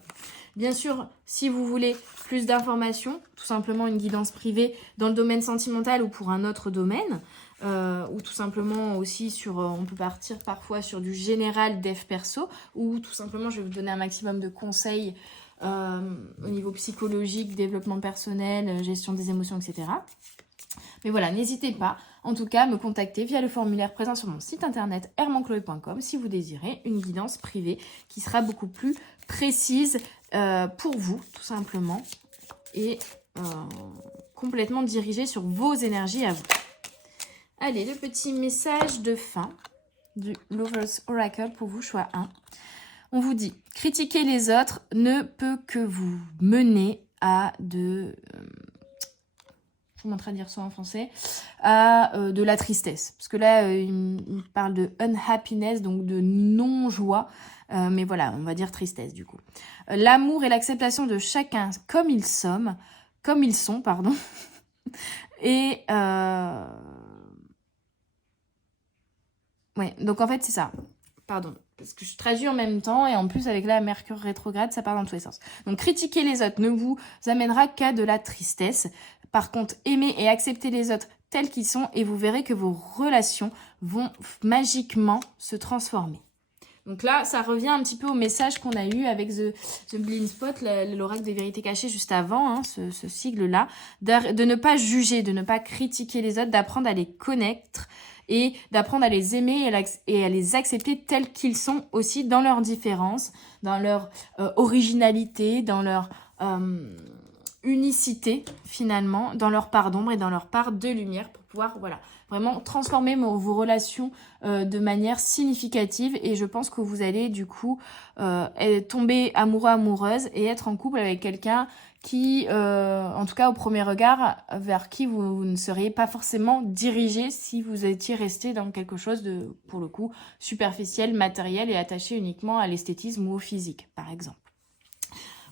Bien sûr, si vous voulez plus d'informations, tout simplement une guidance privée dans le domaine sentimental ou pour un autre domaine, ou tout simplement aussi on peut partir parfois sur du général dev perso, ou tout simplement je vais vous donner un maximum de conseils au niveau psychologique, développement personnel, gestion des émotions, etc. Mais voilà, n'hésitez pas. En tout cas, me contacter via le formulaire présent sur mon site internet hermanchloé.com si vous désirez une guidance privée qui sera beaucoup plus précise pour vous, tout simplement, et complètement dirigée sur vos énergies à vous. Allez, le petit message de fin du Lover's Oracle pour vous, choix 1. On vous dit, critiquer les autres ne peut que vous mener à de... je vous montre à dire ça en français, à de la tristesse. Parce que là, il parle de unhappiness, donc de non-joie. Mais voilà, on va dire tristesse du coup. L'amour et l'acceptation de chacun comme ils sont, pardon. Et... ouais, donc en fait, c'est ça. Pardon. Parce que je traduis en même temps et en plus avec la Mercure rétrograde, ça part dans tous les sens. Donc critiquer les autres ne vous amènera qu'à de la tristesse. Par contre, aimer et accepter les autres tels qu'ils sont et vous verrez que vos relations vont magiquement se transformer. Donc là, ça revient un petit peu au message qu'on a eu avec The Blind Spot, l'oracle des vérités cachées juste avant, hein, ce sigle-là, de ne pas juger, de ne pas critiquer les autres, d'apprendre à les connaître et d'apprendre à les aimer et à les accepter tels qu'ils sont aussi dans leurs différences, dans leur originalité, dans leur unicité finalement, dans leur part d'ombre et dans leur part de lumière pour pouvoir vraiment transformer vos relations de manière significative et je pense que vous allez du coup tomber amoureux, amoureuse et être en couple avec quelqu'un qui, en tout cas au premier regard, vers qui vous ne seriez pas forcément dirigé si vous étiez resté dans quelque chose de, pour le coup, superficiel, matériel et attaché uniquement à l'esthétisme ou au physique, par exemple.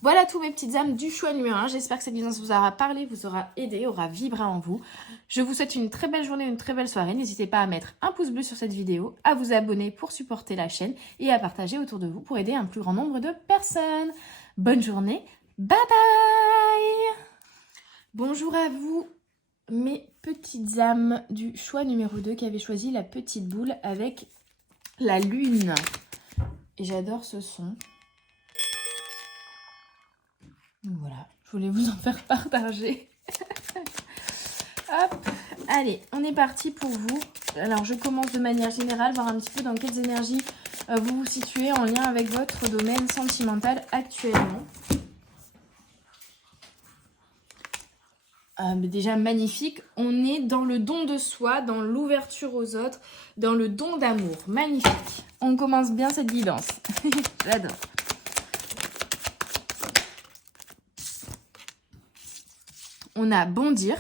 Voilà tous mes petites âmes du choix numéro 1. J'espère que cette guidance vous aura parlé, vous aura aidé, aura vibré en vous. Je vous souhaite une très belle journée, une très belle soirée. N'hésitez pas à mettre un pouce bleu sur cette vidéo, à vous abonner pour supporter la chaîne et à partager autour de vous pour aider un plus grand nombre de personnes. Bonne journée, bye bye! Bonjour à vous, mes petites âmes du choix numéro 2 qui avaient choisi la petite boule avec la lune. Et j'adore ce son. Donc voilà, je voulais vous en faire partager. Hop, allez, on est parti pour vous. Alors, je commence de manière générale, voir un petit peu dans quelles énergies vous vous situez en lien avec votre domaine sentimental actuellement. Déjà magnifique, on est dans le don de soi, dans l'ouverture aux autres, dans le don d'amour. Magnifique. On commence bien cette guidance. J'adore. On a bondir,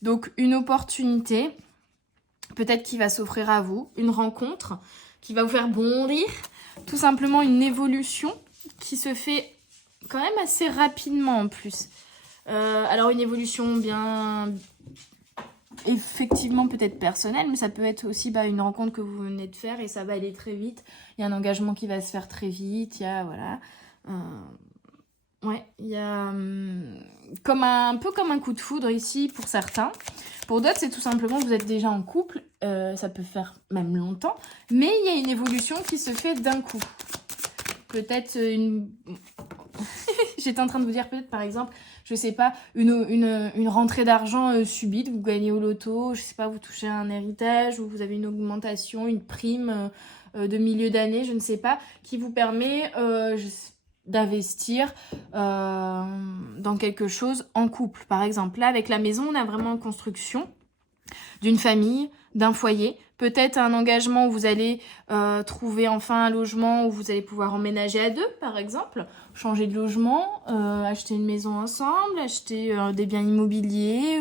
donc une opportunité, peut-être qui va s'offrir à vous, une rencontre qui va vous faire bondir, tout simplement une évolution qui se fait quand même assez rapidement en plus. Alors une évolution bien effectivement peut-être personnelle, mais ça peut être aussi une rencontre que vous venez de faire et ça va aller très vite. Il y a un engagement qui va se faire très vite, il y a voilà... ouais, il y a un peu comme un coup de foudre ici pour certains. Pour d'autres, c'est tout simplement que vous êtes déjà en couple. Ça peut faire même longtemps. Mais il y a une évolution qui se fait d'un coup. Peut-être une... J'étais en train de vous dire peut-être par exemple, je sais pas, une rentrée d'argent subite. Vous gagnez au loto, je sais pas, vous touchez un héritage ou vous avez une augmentation, une prime de milieu d'année, je ne sais pas, qui vous permet... d'investir dans quelque chose en couple. Par exemple, là, avec la maison, on a vraiment une construction d'une famille, d'un foyer. Peut-être un engagement où vous allez trouver enfin un logement où vous allez pouvoir emménager à deux, par exemple. Changer de logement, acheter une maison ensemble, acheter des biens immobiliers,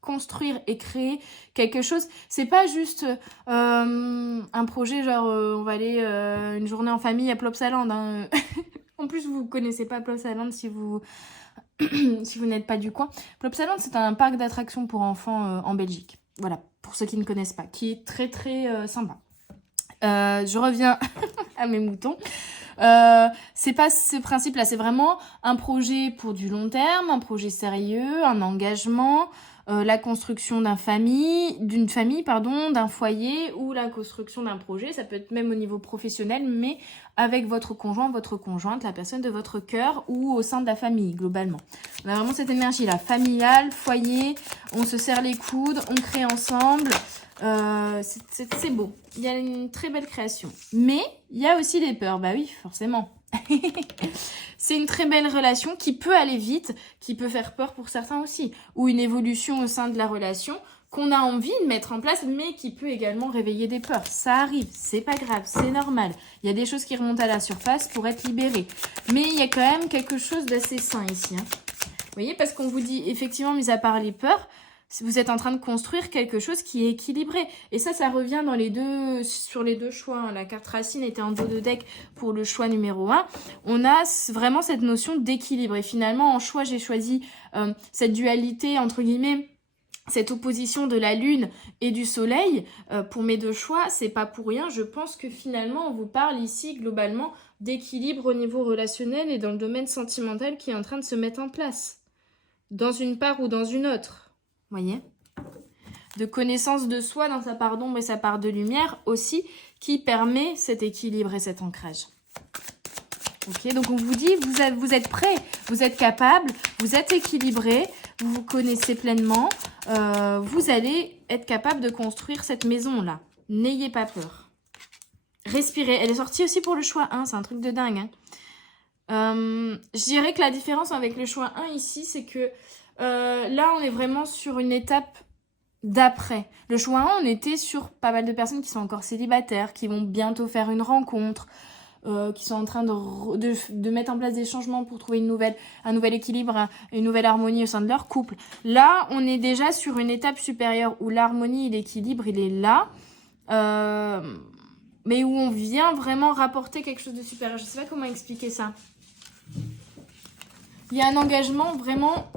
construire et créer quelque chose. C'est pas juste un projet genre on va aller une journée en famille à Plopsaland. Hein. En plus, vous connaissez pas Plopsaland si vous si vous n'êtes pas du coin. Plopsaland, c'est un parc d'attractions pour enfants en Belgique. Voilà, pour ceux qui ne connaissent pas, qui est très très sympa. Je reviens à mes moutons. C'est pas ce principe-là, c'est vraiment un projet pour du long terme, un projet sérieux, un engagement, la construction d'une famille, d'un foyer ou la construction d'un projet. Ça peut être même au niveau professionnel, mais avec votre conjoint, votre conjointe, la personne de votre cœur ou au sein de la famille, globalement. On a vraiment cette énergie-là, familiale, foyer, on se serre les coudes, on crée ensemble. C'est beau. Il y a une très belle création. Mais il y a aussi des peurs. Bah oui, forcément. C'est une très belle relation qui peut aller vite, qui peut faire peur pour certains aussi. Ou une évolution au sein de la relation qu'on a envie de mettre en place, mais qui peut également réveiller des peurs. Ça arrive, c'est pas grave, c'est normal. Il y a des choses qui remontent à la surface pour être libérées. Mais il y a quand même quelque chose d'assez sain ici. Vous voyez, parce qu'on vous dit, effectivement, mis à part les peurs, vous êtes en train de construire quelque chose qui est équilibré. Et ça revient sur les deux choix. La carte racine était en dos de deck pour le choix numéro 1. On a vraiment cette notion d'équilibre. Et finalement, en choix, j'ai choisi cette dualité, entre guillemets, cette opposition de la lune et du soleil. Pour mes deux choix, c'est pas pour rien. Je pense que finalement, on vous parle ici, globalement, d'équilibre au niveau relationnel et dans le domaine sentimental qui est en train de se mettre en place. Dans une part ou dans une autre. Voyez, de connaissance de soi dans sa part d'ombre et sa part de lumière aussi, qui permet cet équilibre et cet ancrage. Ok, donc on vous dit, vous êtes prêt, vous êtes capable, vous êtes équilibré, vous vous connaissez pleinement, vous allez être capable de construire cette maison-là. N'ayez pas peur. Respirez. Elle est sortie aussi pour le choix 1, c'est un truc de dingue. Je dirais que la différence avec le choix 1 ici, c'est que là, on est vraiment sur une étape d'après. Le choix 1, on était sur pas mal de personnes qui sont encore célibataires, qui vont bientôt faire une rencontre, qui sont en train de mettre en place des changements pour trouver un nouvel équilibre, une nouvelle harmonie au sein de leur couple. Là, on est déjà sur une étape supérieure où l'harmonie et l'équilibre, il est là, mais où on vient vraiment rapporter quelque chose de supérieur. Je sais pas comment expliquer ça. Il y a un engagement vraiment...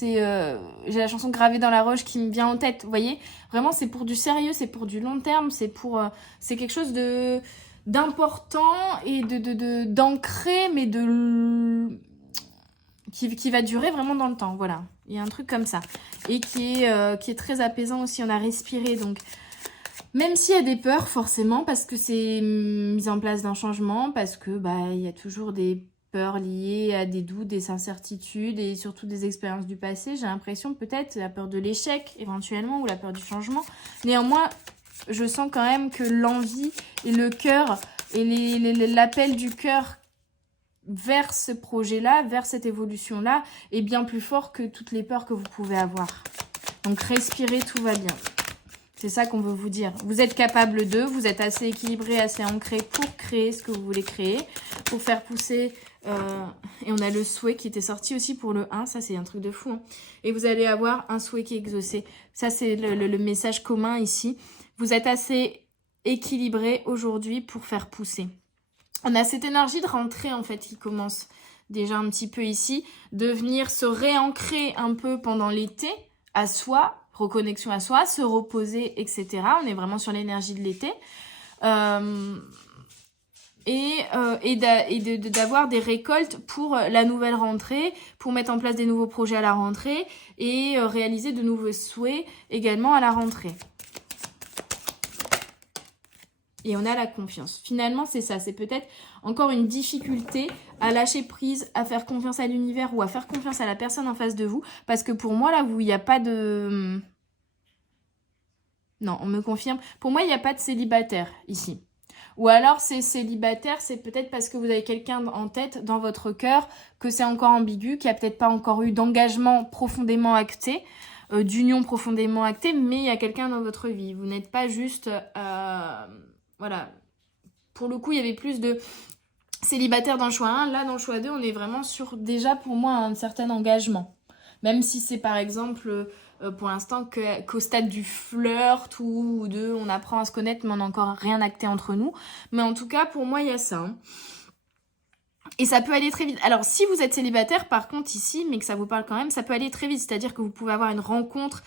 j'ai la chanson gravée dans la roche qui me vient en tête, vous voyez, vraiment c'est pour du sérieux, c'est pour du long terme, c'est quelque chose d'important et d'ancré, mais qui va durer vraiment dans le temps. Voilà, il y a un truc comme ça et qui est très apaisant aussi. On a respiré, donc même s'il y a des peurs forcément, parce que c'est mise en place d'un changement, parce que il y a toujours des peurs liées à des doutes, des incertitudes et surtout des expériences du passé. J'ai l'impression peut-être la peur de l'échec éventuellement ou la peur du changement. Néanmoins, je sens quand même que l'envie et le cœur et l'appel du cœur vers ce projet-là, vers cette évolution-là, est bien plus fort que toutes les peurs que vous pouvez avoir. Donc respirez, tout va bien. C'est ça qu'on veut vous dire. Vous êtes capable de, vous êtes assez équilibré, assez ancré pour créer ce que vous voulez créer, pour faire pousser... et on a le souhait qui était sorti aussi pour le 1, ça c'est un truc de fou. Hein. Et vous allez avoir un souhait qui est exaucé. Ça c'est le message commun ici. Vous êtes assez équilibré aujourd'hui pour faire pousser. On a cette énergie de rentrée en fait qui commence déjà un petit peu ici, de venir se réancrer un peu pendant l'été à soi, reconnexion à soi, se reposer, etc. On est vraiment sur l'énergie de l'été. Et d'avoir des récoltes pour la nouvelle rentrée, pour mettre en place des nouveaux projets à la rentrée et réaliser de nouveaux souhaits également à la rentrée. Et on a la confiance. Finalement, c'est ça. C'est peut-être encore une difficulté à lâcher prise, à faire confiance à l'univers ou à faire confiance à la personne en face de vous. Parce que pour moi, là, il n'y a pas de... Non, on me confirme. Pour moi, il n'y a pas de célibataire ici. Ou alors, c'est célibataire, c'est peut-être parce que vous avez quelqu'un en tête, dans votre cœur, que c'est encore ambigu, qu'il n'y a peut-être pas encore eu d'engagement profondément acté, d'union profondément actée, mais il y a quelqu'un dans votre vie. Vous n'êtes pas juste... voilà. Pour le coup, il y avait plus de célibataire dans le choix 1. Là, dans le choix 2, on est vraiment sur, déjà, pour moi, un certain engagement. Même si c'est, par exemple... pour l'instant qu'au stade du flirt ou de on apprend à se connaître mais on n'a encore rien acté entre nous. Mais en tout cas, pour moi, il y a ça. Hein. Et ça peut aller très vite. Alors, si vous êtes célibataire, par contre, ici, mais que ça vous parle quand même, ça peut aller très vite. C'est-à-dire que vous pouvez avoir une rencontre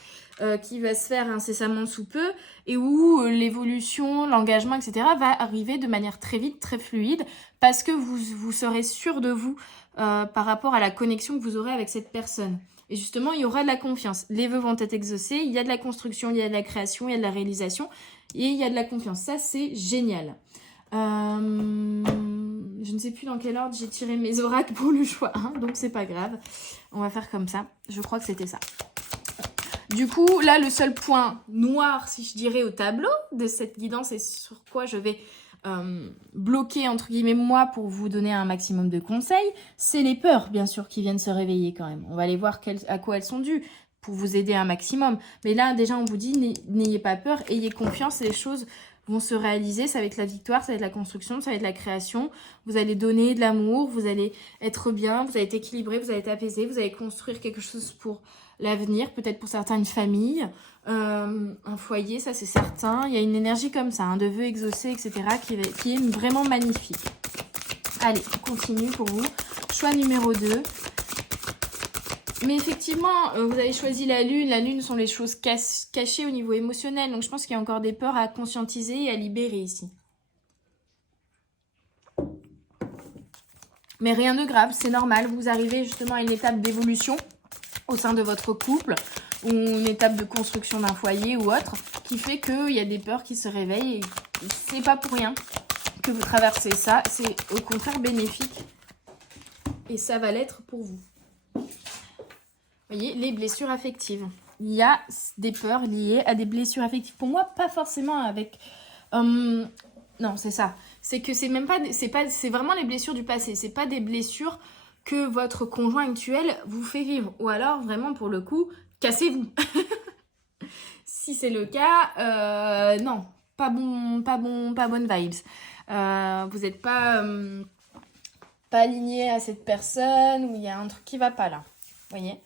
qui va se faire incessamment sous peu et où l'évolution, l'engagement, etc. va arriver de manière très vite, très fluide parce que vous serez sûr de vous par rapport à la connexion que vous aurez avec cette personne. Et justement, il y aura de la confiance. Les vœux vont être exaucés, il y a de la construction, il y a de la création, il y a de la réalisation et il y a de la confiance. Ça, c'est génial. Je ne sais plus dans quel ordre j'ai tiré mes oracles pour le choix 1, donc c'est pas grave. On va faire comme ça. Je crois que c'était ça. Du coup, là, le seul point noir, si je dirais, au tableau de cette guidance et sur quoi je vais bloquer, entre guillemets, moi, pour vous donner un maximum de conseils, c'est les peurs, bien sûr, qui viennent se réveiller quand même. On va aller voir à quoi elles sont dues pour vous aider un maximum. Mais là, déjà, on vous dit, n'ayez pas peur, ayez confiance, les choses vont se réaliser, ça va être la victoire, ça va être la construction, ça va être la création. Vous allez donner de l'amour, vous allez être bien, vous allez être équilibré, vous allez être apaisé, vous allez construire quelque chose pour l'avenir, peut-être pour certaines familles, un foyer, ça c'est certain. Il y a une énergie comme ça, de vœux exaucés, etc., qui est vraiment magnifique. Allez, on continue pour vous. Choix numéro 2. Mais effectivement, vous avez choisi la lune. La lune sont les choses cachées au niveau émotionnel. Donc je pense qu'il y a encore des peurs à conscientiser et à libérer ici. Mais rien de grave, c'est normal. Vous arrivez justement à une étape d'évolution au sein de votre couple ou une étape de construction d'un foyer ou autre qui fait qu'il y a des peurs qui se réveillent et c'est pas pour rien que vous traversez ça. C'est au contraire bénéfique et ça va l'être pour vous. Vous voyez, les blessures affectives. Il y a des peurs liées à des blessures affectives. Pour moi, pas forcément avec... non, c'est ça. C'est que c'est même pas... C'est vraiment les blessures du passé. C'est pas des blessures que votre conjoint actuel vous fait vivre. Ou alors, vraiment, pour le coup, cassez-vous. Si c'est le cas, non. Pas bonne vibes. Vous n'êtes pas aligné à cette personne ou il y a un truc qui va pas là. Vous voyez ?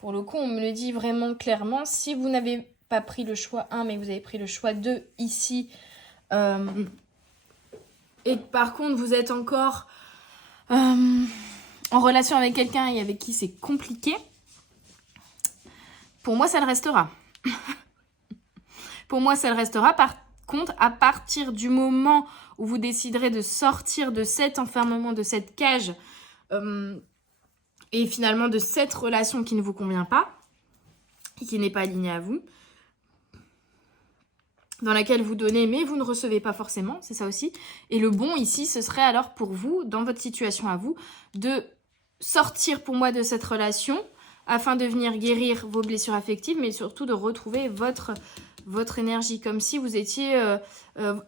Pour le coup, on me le dit vraiment clairement. Si vous n'avez pas pris le choix 1, mais vous avez pris le choix 2 ici, et par contre, vous êtes encore en relation avec quelqu'un et avec qui c'est compliqué, pour moi, ça le restera. Pour moi, ça le restera. Par contre, à partir du moment où vous déciderez de sortir de cet enfermement, de cette cage, et finalement de cette relation qui ne vous convient pas, et qui n'est pas alignée à vous, dans laquelle vous donnez mais vous ne recevez pas forcément, c'est ça aussi. Et le bon ici, ce serait alors pour vous, dans votre situation à vous, de sortir pour moi de cette relation afin de venir guérir vos blessures affectives, mais surtout de retrouver votre énergie, comme si vous étiez,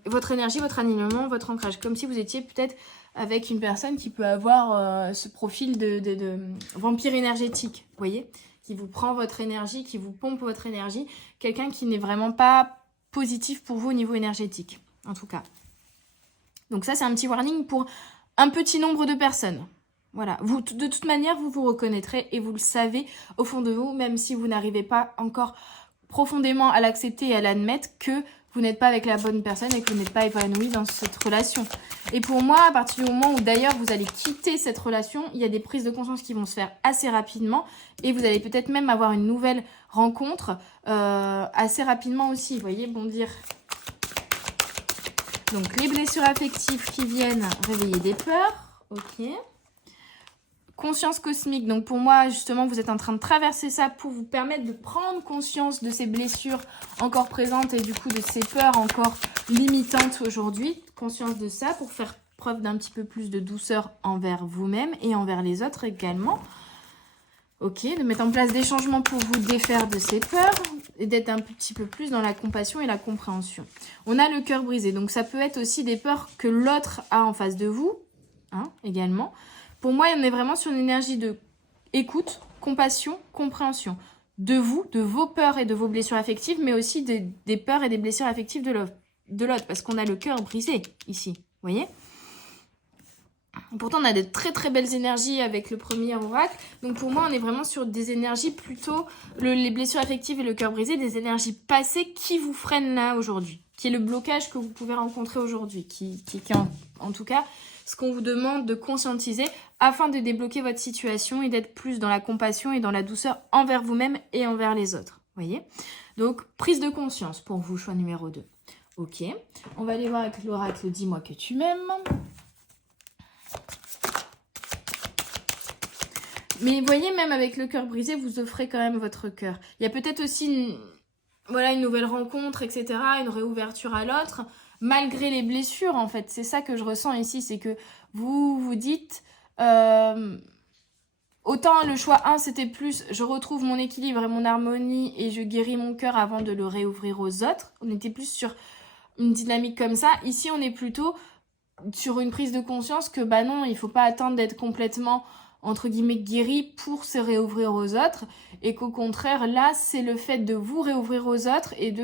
votre énergie, votre alignement, votre ancrage, comme si vous étiez peut-être avec une personne qui peut avoir ce profil de vampire énergétique, vous voyez, qui vous prend votre énergie, qui vous pompe votre énergie, quelqu'un qui n'est vraiment pas positif pour vous au niveau énergétique, en tout cas. Donc ça, c'est un petit warning pour un petit nombre de personnes. Voilà, vous, de toute manière, vous vous reconnaîtrez et vous le savez au fond de vous, même si vous n'arrivez pas encore profondément à l'accepter et à l'admettre que vous n'êtes pas avec la bonne personne et que vous n'êtes pas épanoui dans cette relation. Et pour moi, à partir du moment où d'ailleurs vous allez quitter cette relation, il y a des prises de conscience qui vont se faire assez rapidement et vous allez peut-être même avoir une nouvelle rencontre assez rapidement aussi. Vous voyez, bondir. Donc les blessures affectives qui viennent réveiller des peurs. Ok. Conscience cosmique, donc pour moi justement vous êtes en train de traverser ça pour vous permettre de prendre conscience de ces blessures encore présentes et du coup de ces peurs encore limitantes aujourd'hui, conscience de ça pour faire preuve d'un petit peu plus de douceur envers vous-même et envers les autres également. Ok, de mettre en place des changements pour vous défaire de ces peurs et d'être un petit peu plus dans la compassion et la compréhension. On a le cœur brisé, donc ça peut être aussi des peurs que l'autre a en face de vous, également. Pour moi, on est vraiment sur une énergie de écoute, compassion, compréhension. De vous, de vos peurs et de vos blessures affectives, mais aussi des peurs et des blessures affectives de l'autre. Parce qu'on a le cœur brisé ici, vous voyez ? Pourtant, on a de très très belles énergies avec le premier oracle. Donc pour moi, on est vraiment sur des énergies plutôt, les blessures affectives et le cœur brisé, des énergies passées qui vous freinent là aujourd'hui. Qui est le blocage que vous pouvez rencontrer aujourd'hui. Qui en tout cas... ce qu'on vous demande de conscientiser afin de débloquer votre situation et d'être plus dans la compassion et dans la douceur envers vous-même et envers les autres. Voyez ? Donc, prise de conscience pour vous, choix numéro 2. Ok, on va aller voir avec l'oracle « Dis-moi que tu m'aimes ». Mais voyez, même avec le cœur brisé, vous offrez quand même votre cœur. Il y a peut-être aussi une nouvelle rencontre, etc., une réouverture à l'autre, malgré les blessures, en fait. C'est ça que je ressens ici, c'est que vous vous dites... autant le choix 1, c'était plus je retrouve mon équilibre et mon harmonie et je guéris mon cœur avant de le réouvrir aux autres. On était plus sur une dynamique comme ça. Ici, on est plutôt sur une prise de conscience que bah non, il faut pas attendre d'être complètement entre guillemets guéri pour se réouvrir aux autres et qu'au contraire, là, c'est le fait de vous réouvrir aux autres et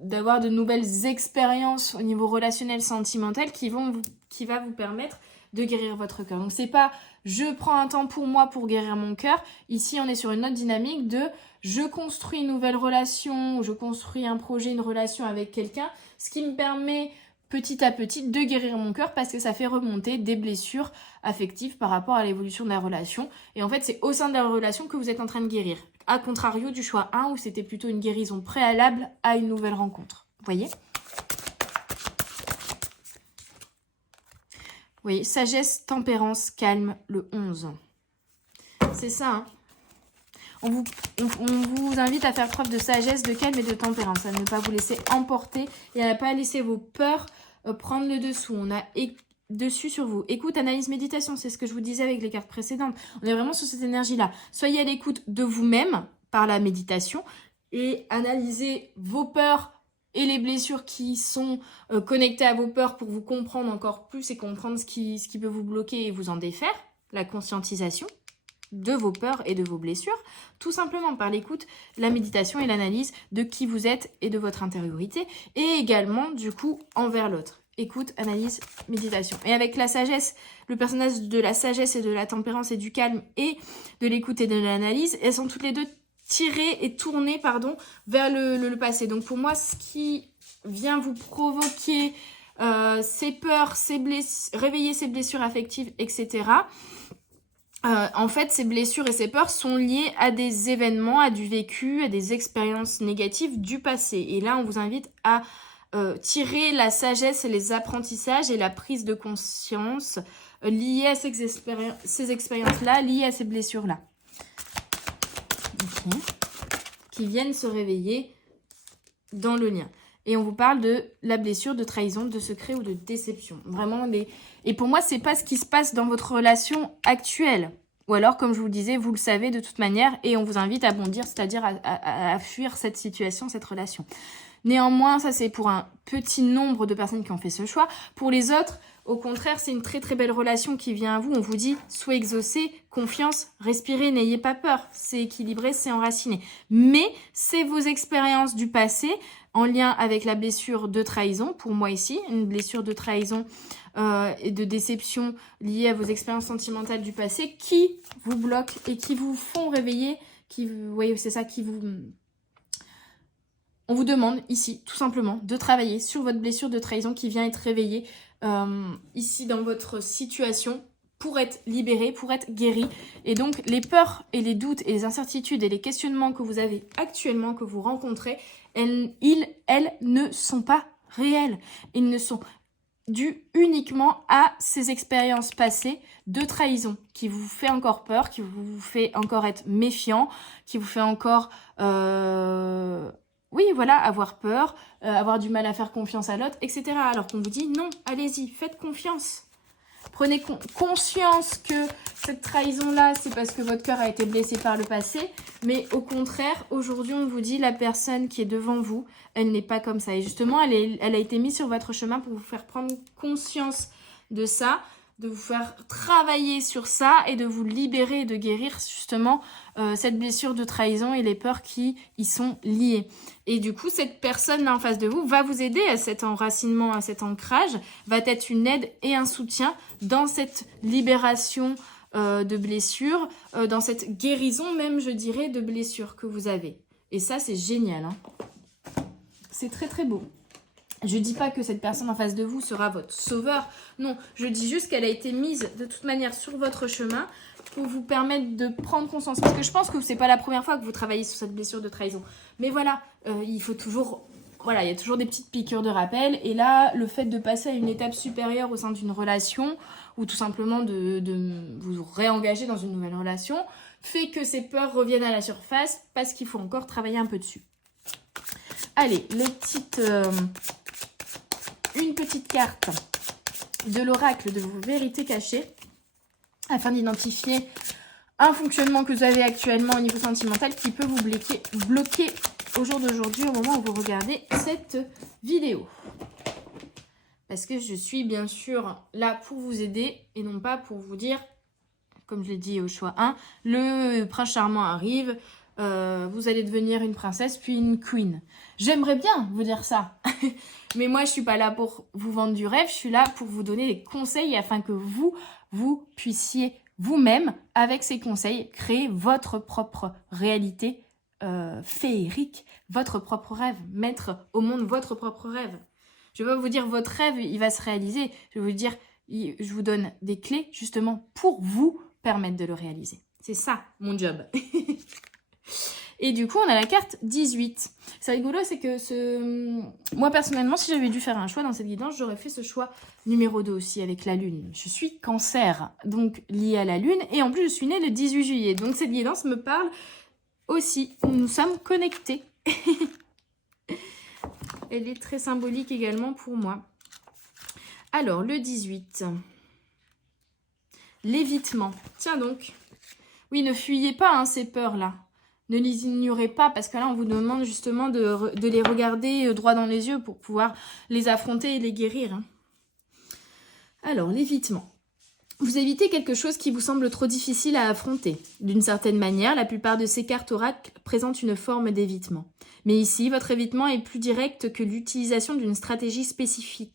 d'avoir de nouvelles expériences au niveau relationnel, sentimental qui va vous permettre de guérir votre cœur. Donc c'est pas je prends un temps pour moi pour guérir mon cœur. Ici on est sur une autre dynamique de je construis une nouvelle relation, je construis un projet, une relation avec quelqu'un, ce qui me permet petit à petit de guérir mon cœur parce que ça fait remonter des blessures affectives par rapport à l'évolution de la relation. Et en fait c'est au sein de la relation que vous êtes en train de guérir. À contrario du choix 1 où c'était plutôt une guérison préalable à une nouvelle rencontre. Vous voyez ? Oui, sagesse, tempérance, calme, le 11. C'est ça, hein. On vous invite à faire preuve de sagesse, de calme et de tempérance, à ne pas vous laisser emporter et à ne pas laisser vos peurs prendre le dessous. On a dessus sur vous. Écoute, analyse, méditation, c'est ce que je vous disais avec les cartes précédentes. On est vraiment sur cette énergie-là. Soyez à l'écoute de vous-même par la méditation et analysez vos peurs et les blessures qui sont connectées à vos peurs pour vous comprendre encore plus et comprendre ce qui peut vous bloquer et vous en défaire. La conscientisation de vos peurs et de vos blessures, tout simplement par l'écoute, la méditation et l'analyse de qui vous êtes et de votre intériorité, et également, du coup, envers l'autre. Écoute, analyse, méditation. Et avec la sagesse, le personnage de la sagesse et de la tempérance et du calme et de l'écoute et de l'analyse, elles sont toutes les deux tirées et tournées, vers le passé. Donc pour moi, ce qui vient vous provoquer ces peurs, réveiller ces blessures affectives, etc., en fait, ces blessures et ces peurs sont liées à des événements, à du vécu, à des expériences négatives du passé. Et là, on vous invite à tirer la sagesse et les apprentissages et la prise de conscience liées à ces expériences-là, liées à ces blessures-là. Okay. Qui viennent se réveiller dans le lien. Et on vous parle de la blessure, de trahison, de secret ou de déception. Vraiment, et pour moi, c'est pas ce qui se passe dans votre relation actuelle. Ou alors, comme je vous le disais, vous le savez de toute manière et on vous invite à bondir, c'est-à-dire à fuir cette situation, cette relation. Néanmoins, ça c'est pour un petit nombre de personnes qui ont fait ce choix. Pour les autres, au contraire, c'est une très très belle relation qui vient à vous. On vous dit, soyez exaucés, confiance, respirez, n'ayez pas peur. C'est équilibré, c'est enraciné. Mais c'est vos expériences du passé en lien avec la blessure de trahison. Pour moi ici, une blessure de trahison et de déception liée à vos expériences sentimentales du passé qui vous bloquent et qui vous font réveiller. Oui, c'est ça qui vous... On vous demande ici, tout simplement, de travailler sur votre blessure de trahison qui vient être réveillée ici dans votre situation pour être libéré, pour être guéri. Et donc, les peurs et les doutes et les incertitudes et les questionnements que vous avez actuellement, que vous rencontrez, elles ne sont pas réels. Ils ne sont dus uniquement à ces expériences passées de trahison qui vous fait encore peur, qui vous fait encore être méfiant, qui vous fait encore... Oui, voilà, avoir peur, avoir du mal à faire confiance à l'autre, etc. Alors qu'on vous dit non, allez-y, faites confiance. Prenez conscience que cette trahison-là, c'est parce que votre cœur a été blessé par le passé. Mais au contraire, aujourd'hui, on vous dit la personne qui est devant vous, elle n'est pas comme ça. Et justement, elle a été mise sur votre chemin pour vous faire prendre conscience de ça, de vous faire travailler sur ça et de vous libérer et de guérir justement cette blessure de trahison et les peurs qui y sont liées. Et du coup, cette personne-là en face de vous va vous aider à cet enracinement, à cet ancrage, va être une aide et un soutien dans cette libération de blessures, dans cette guérison même, je dirais, de blessures que vous avez. Et ça, c'est génial, hein. C'est très très beau. Je dis pas que cette personne en face de vous sera votre sauveur. Non, je dis juste qu'elle a été mise de toute manière sur votre chemin pour vous permettre de prendre conscience. Parce que je pense que c'est pas la première fois que vous travaillez sur cette blessure de trahison. Mais voilà, il faut toujours voilà, il y a toujours des petites piqûres de rappel. Et là, le fait de passer à une étape supérieure au sein d'une relation, ou tout simplement de vous réengager dans une nouvelle relation, fait que ces peurs reviennent à la surface parce qu'il faut encore travailler un peu dessus. Allez, une petite carte de l'oracle de vos vérités cachées, afin d'identifier un fonctionnement que vous avez actuellement au niveau sentimental qui peut vous bloquer au jour d'aujourd'hui, au moment où vous regardez cette vidéo. Parce que je suis bien sûr là pour vous aider et non pas pour vous dire, comme je l'ai dit au choix 1, le prince charmant arrive, vous allez devenir une princesse puis une queen. J'aimerais bien vous dire ça, mais moi je suis pas là pour vous vendre du rêve, je suis là pour vous donner des conseils afin que vous puissiez vous-même, avec ces conseils, créer votre propre réalité féerique, votre propre rêve, mettre au monde votre propre rêve. Je vais pas vous dire votre rêve, il va se réaliser. Je vais vous dire, je vous donne des clés justement pour vous permettre de le réaliser. C'est ça mon job. Et du coup, on a la carte 18. C'est rigolo, c'est que moi personnellement, si j'avais dû faire un choix dans cette guidance, j'aurais fait ce choix numéro 2 aussi avec la lune. Je suis cancer, donc liée à la lune. Et en plus, je suis née le 18 juillet. Donc cette guidance me parle aussi. Nous sommes connectés. Elle est très symbolique également pour moi. Alors, le 18. L'évitement. Tiens donc. Oui, ne fuyez pas ces peurs-là. Ne les ignorez pas parce que là, on vous demande justement de les regarder droit dans les yeux pour pouvoir les affronter et les guérir. Alors, l'évitement. Vous évitez quelque chose qui vous semble trop difficile à affronter. D'une certaine manière, la plupart de ces cartes oracles présentent une forme d'évitement. Mais ici, votre évitement est plus direct que l'utilisation d'une stratégie spécifique,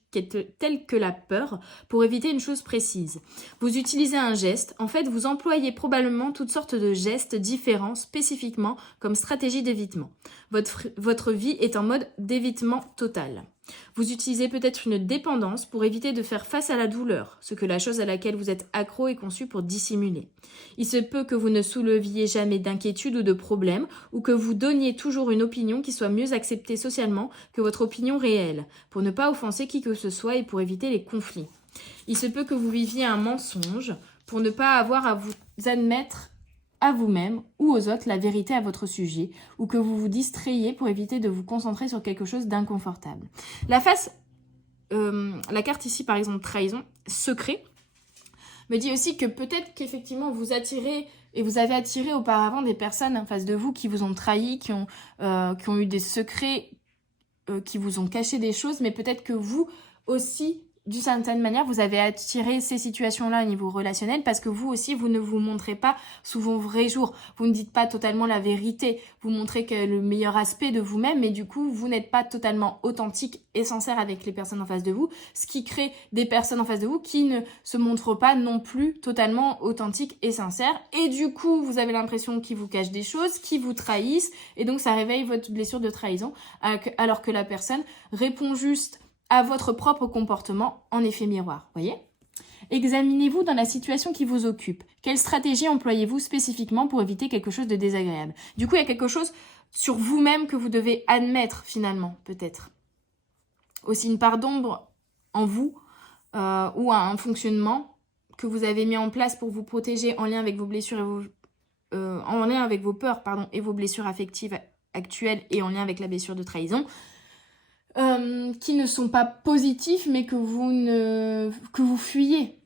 telle que la peur, pour éviter une chose précise. Vous utilisez un geste, en fait, vous employez probablement toutes sortes de gestes différents spécifiquement comme stratégie d'évitement. Votre vie est en mode d'évitement total. Vous utilisez peut-être une dépendance pour éviter de faire face à la douleur, ce que la chose à laquelle vous êtes accro est conçue pour dissimuler. Il se peut que vous ne souleviez jamais d'inquiétude ou de problème, ou que vous donniez toujours une opinion qui soit mieux acceptée socialement que votre opinion réelle, pour ne pas offenser qui que ce soit et pour éviter les conflits. Il se peut que vous viviez un mensonge pour ne pas avoir à vous admettre à vous-même ou aux autres la vérité à votre sujet, ou que vous vous distrayiez pour éviter de vous concentrer sur quelque chose d'inconfortable. La carte ici par exemple trahison, secret, me dit aussi que peut-être qu'effectivement vous attirez et vous avez attiré auparavant des personnes en face de vous qui vous ont trahi, qui ont eu des secrets, qui vous ont caché des choses, mais peut-être que vous aussi, d'une certaine manière, vous avez attiré ces situations-là au niveau relationnel parce que vous aussi, vous ne vous montrez pas sous vos vrais jours. Vous ne dites pas totalement la vérité. Vous montrez que le meilleur aspect de vous-même, mais du coup, vous n'êtes pas totalement authentique et sincère avec les personnes en face de vous, ce qui crée des personnes en face de vous qui ne se montrent pas non plus totalement authentiques et sincères. Et du coup, vous avez l'impression qu'ils vous cachent des choses, qu'ils vous trahissent, et donc ça réveille votre blessure de trahison, alors que la personne répond juste à votre propre comportement en effet miroir, voyez ? Examinez-vous dans la situation qui vous occupe. Quelle stratégie employez-vous spécifiquement pour éviter quelque chose de désagréable ? Du coup, il y a quelque chose sur vous-même que vous devez admettre finalement, peut-être. Aussi une part d'ombre en vous ou un fonctionnement que vous avez mis en place pour vous protéger en lien avec vos blessures et en lien avec vos peurs et vos blessures affectives actuelles et en lien avec la blessure de trahison. Qui ne sont pas positifs mais que vous fuyez.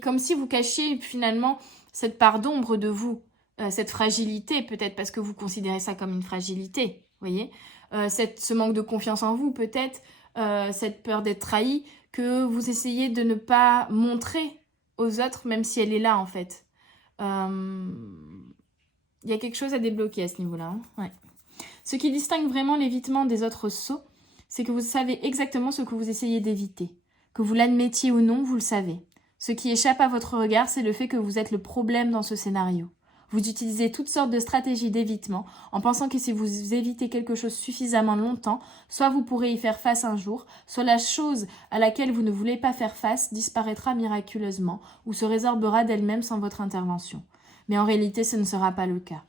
Comme si vous cachiez finalement cette part d'ombre de vous, cette fragilité peut-être parce que vous considérez ça comme une fragilité, voyez, ce manque de confiance en vous peut-être, cette peur d'être trahi que vous essayez de ne pas montrer aux autres même si elle est là en fait. Il y a quelque chose à débloquer à ce niveau-là. Hein, ouais. Ce qui distingue vraiment l'évitement des autres sauts, c'est que vous savez exactement ce que vous essayez d'éviter. Que vous l'admettiez ou non, vous le savez. Ce qui échappe à votre regard, c'est le fait que vous êtes le problème dans ce scénario. Vous utilisez toutes sortes de stratégies d'évitement en pensant que si vous évitez quelque chose suffisamment longtemps, soit vous pourrez y faire face un jour, soit la chose à laquelle vous ne voulez pas faire face disparaîtra miraculeusement ou se résorbera d'elle-même sans votre intervention. Mais en réalité, ce ne sera pas le cas.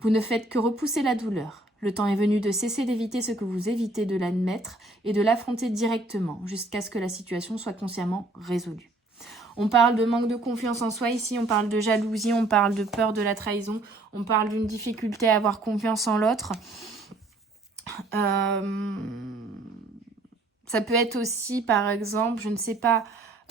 Vous ne faites que repousser la douleur. Le temps est venu de cesser d'éviter ce que vous évitez de l'admettre et de l'affronter directement jusqu'à ce que la situation soit consciemment résolue. On parle de manque de confiance en soi ici, on parle de jalousie, on parle de peur de la trahison, on parle d'une difficulté à avoir confiance en l'autre. Ça peut être aussi, par exemple, je ne sais pas,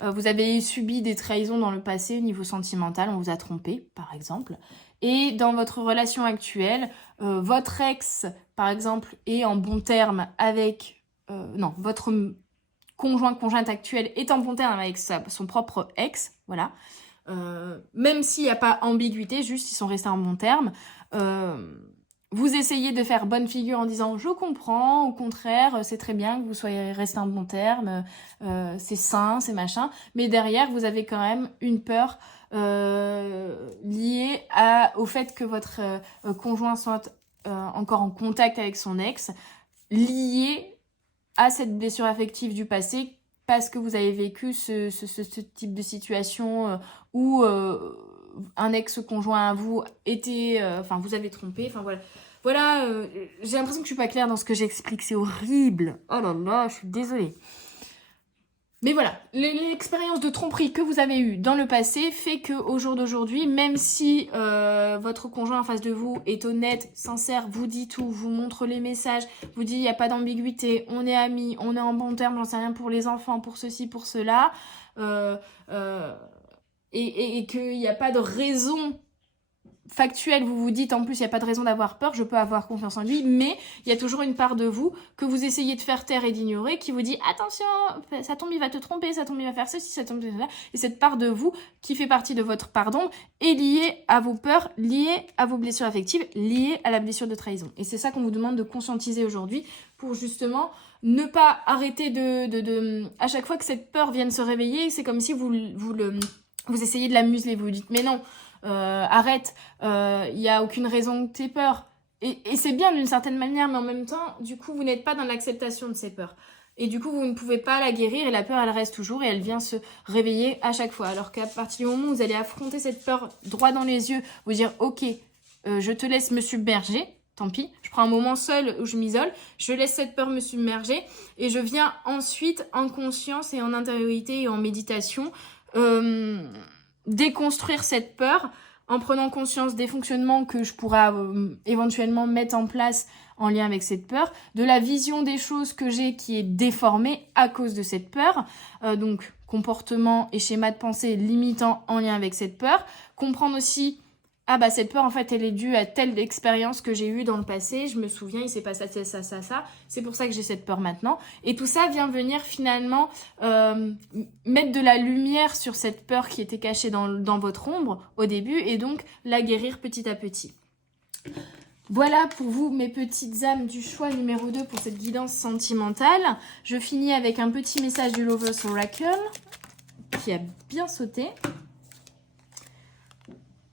vous avez subi des trahisons dans le passé au niveau sentimental, on vous a trompé, par exemple. Et dans votre relation actuelle, votre ex, par exemple, est en bon terme avec... votre conjointe actuelle est en bon terme avec son propre ex, voilà. Même s'il n'y a pas ambiguïté, juste ils sont restés en bon terme. Vous essayez de faire bonne figure en disant « je comprends, au contraire, c'est très bien que vous soyez restés en bon terme, c'est sain, c'est machin ». Mais derrière, vous avez quand même une peur liée au fait que votre conjoint soit encore en contact avec son ex, liée à cette blessure affective du passé parce que vous avez vécu ce type de situation où un ex-conjoint à vous était... vous avez trompé, enfin voilà. Voilà, j'ai l'impression que je suis pas claire dans ce que j'explique, c'est horrible. Oh là là, je suis désolée. Mais voilà, l'expérience de tromperie que vous avez eue dans le passé fait qu'au jour d'aujourd'hui, même si votre conjoint en face de vous est honnête, sincère, vous dit tout, vous montre les messages, vous dit il n'y a pas d'ambiguïté, on est amis, on est en bon terme, j'en sais rien pour les enfants, pour ceci, pour cela, et qu'il n'y a pas de raison factuel, vous vous dites en plus il n'y a pas de raison d'avoir peur, je peux avoir confiance en lui, mais il y a toujours une part de vous que vous essayez de faire taire et d'ignorer qui vous dit attention, ça tombe, il va te tromper, ça tombe, il va faire ceci, ça tombe, cela. Et cette part de vous qui fait partie de votre part d'ombre est liée à vos peurs, liée à vos blessures affectives, liée à la blessure de trahison. Et c'est ça qu'on vous demande de conscientiser aujourd'hui pour justement ne pas arrêter à chaque fois que cette peur vienne se réveiller, c'est comme si vous essayez de la museler, vous dites mais non, arrête, il n'y a aucune raison que tu aies peur. Et c'est bien d'une certaine manière, mais en même temps, du coup, vous n'êtes pas dans l'acceptation de ces peurs. Et du coup, vous ne pouvez pas la guérir et la peur, elle reste toujours et elle vient se réveiller à chaque fois. Alors qu'à partir du moment où vous allez affronter cette peur droit dans les yeux, vous dire « Ok, je te laisse me submerger, tant pis, je prends un moment seul où je m'isole, je laisse cette peur me submerger et je viens ensuite en conscience et en intériorité et en méditation déconstruire cette peur en prenant conscience des fonctionnements que je pourrais éventuellement mettre en place en lien avec cette peur, de la vision des choses que j'ai qui est déformée à cause de cette peur, donc comportement et schéma de pensée limitant en lien avec cette peur, comprendre aussi cette peur en fait elle est due à telle expérience que j'ai eue dans le passé, je me souviens il s'est passé ça, c'est pour ça que j'ai cette peur maintenant, et tout ça vient venir finalement mettre de la lumière sur cette peur qui était cachée dans votre ombre au début et donc la guérir petit à petit. Voilà pour vous mes petites âmes du choix numéro 2 pour cette guidance sentimentale. Je finis avec un petit message du Lover's Oracle qui a bien sauté.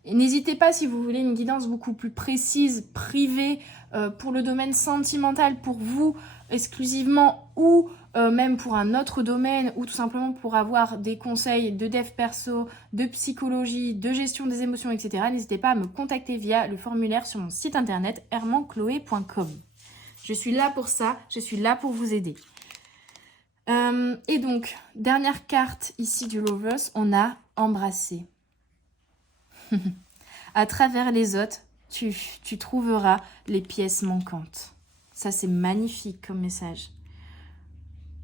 N'hésitez pas si vous voulez une guidance beaucoup plus précise, privée, pour le domaine sentimental, pour vous exclusivement, ou même pour un autre domaine, ou tout simplement pour avoir des conseils de dev perso, de psychologie, de gestion des émotions, etc. N'hésitez pas à me contacter via le formulaire sur mon site internet hermanchloé.com. Je suis là pour ça, je suis là pour vous aider. Et donc, dernière carte ici du Lovers, on a embrassé. À travers les autres, tu trouveras les pièces manquantes. Ça, c'est magnifique comme message.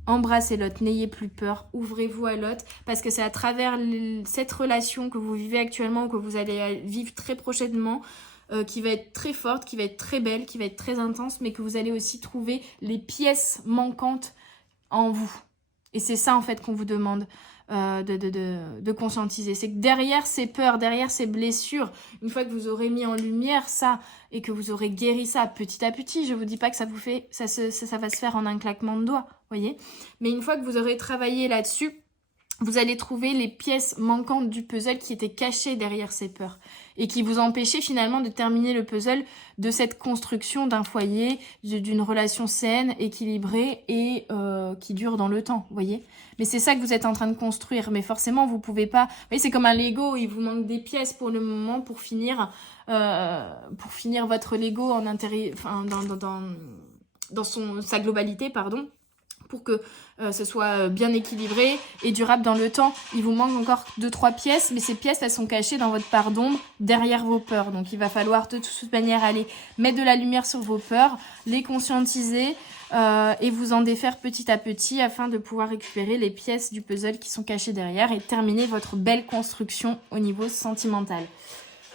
Embrassez l'autre, n'ayez plus peur, ouvrez-vous à l'autre, parce que c'est à travers cette relation que vous vivez actuellement, que vous allez vivre très prochainement, qui va être très forte, qui va être très belle, qui va être très intense, mais que vous allez aussi trouver les pièces manquantes en vous. Et c'est ça, en fait, qu'on vous demande de conscientiser. C'est que derrière ces peurs, derrière ces blessures, une fois que vous aurez mis en lumière ça et que vous aurez guéri ça petit à petit, je vous dis pas que ça va se faire en un claquement de doigts, voyez. Mais une fois que vous aurez travaillé là-dessus, vous allez trouver les pièces manquantes du puzzle qui étaient cachées derrière ces peurs et qui vous empêchaient finalement de terminer le puzzle de cette construction d'un foyer, d'une relation saine, équilibrée et qui dure dans le temps, vous voyez. Mais c'est ça que vous êtes en train de construire. Mais forcément, vous pouvez pas... Vous voyez, c'est comme un Lego, il vous manque des pièces pour le moment pour finir votre Lego en intérieur, enfin, dans sa globalité, pardon, pour que ce soit bien équilibré et durable dans le temps. Il vous manque encore 2-3 pièces, mais ces pièces, elles sont cachées dans votre part d'ombre, derrière vos peurs. Donc, il va falloir de toute manière aller mettre de la lumière sur vos peurs, les conscientiser et vous en défaire petit à petit afin de pouvoir récupérer les pièces du puzzle qui sont cachées derrière et terminer votre belle construction au niveau sentimental.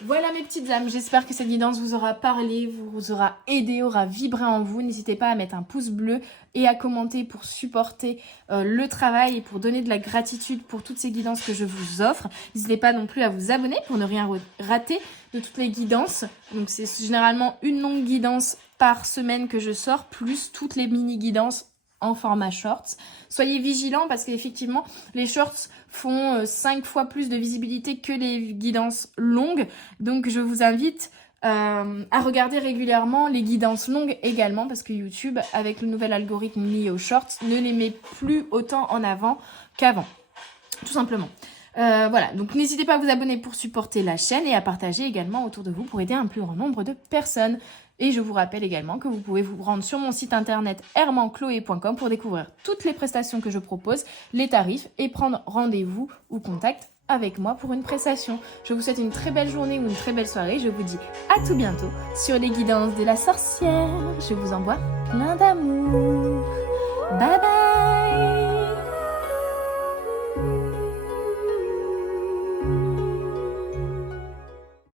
Voilà mes petites âmes, j'espère que cette guidance vous aura parlé, vous aura aidé, aura vibré en vous. N'hésitez pas à mettre un pouce bleu et à commenter pour supporter le travail et pour donner de la gratitude pour toutes ces guidances que je vous offre. N'hésitez pas non plus à vous abonner pour ne rien rater de toutes les guidances. Donc c'est généralement une longue guidance par semaine que je sors, plus toutes les mini-guidances en format shorts. Soyez vigilants parce qu'effectivement, les shorts font 5 fois plus de visibilité que les guidances longues. Donc, je vous invite à regarder régulièrement les guidances longues également parce que YouTube, avec le nouvel algorithme lié aux shorts, ne les met plus autant en avant qu'avant. Tout simplement. Voilà, donc n'hésitez pas à vous abonner pour supporter la chaîne et à partager également autour de vous pour aider un plus grand nombre de personnes. Et je vous rappelle également que vous pouvez vous rendre sur mon site internet hermanchloé.com pour découvrir toutes les prestations que je propose, les tarifs et prendre rendez-vous ou contact avec moi pour une prestation. Je vous souhaite une très belle journée ou une très belle soirée. Je vous dis à tout bientôt sur les guidances de la sorcière. Je vous envoie plein d'amour. Bye bye!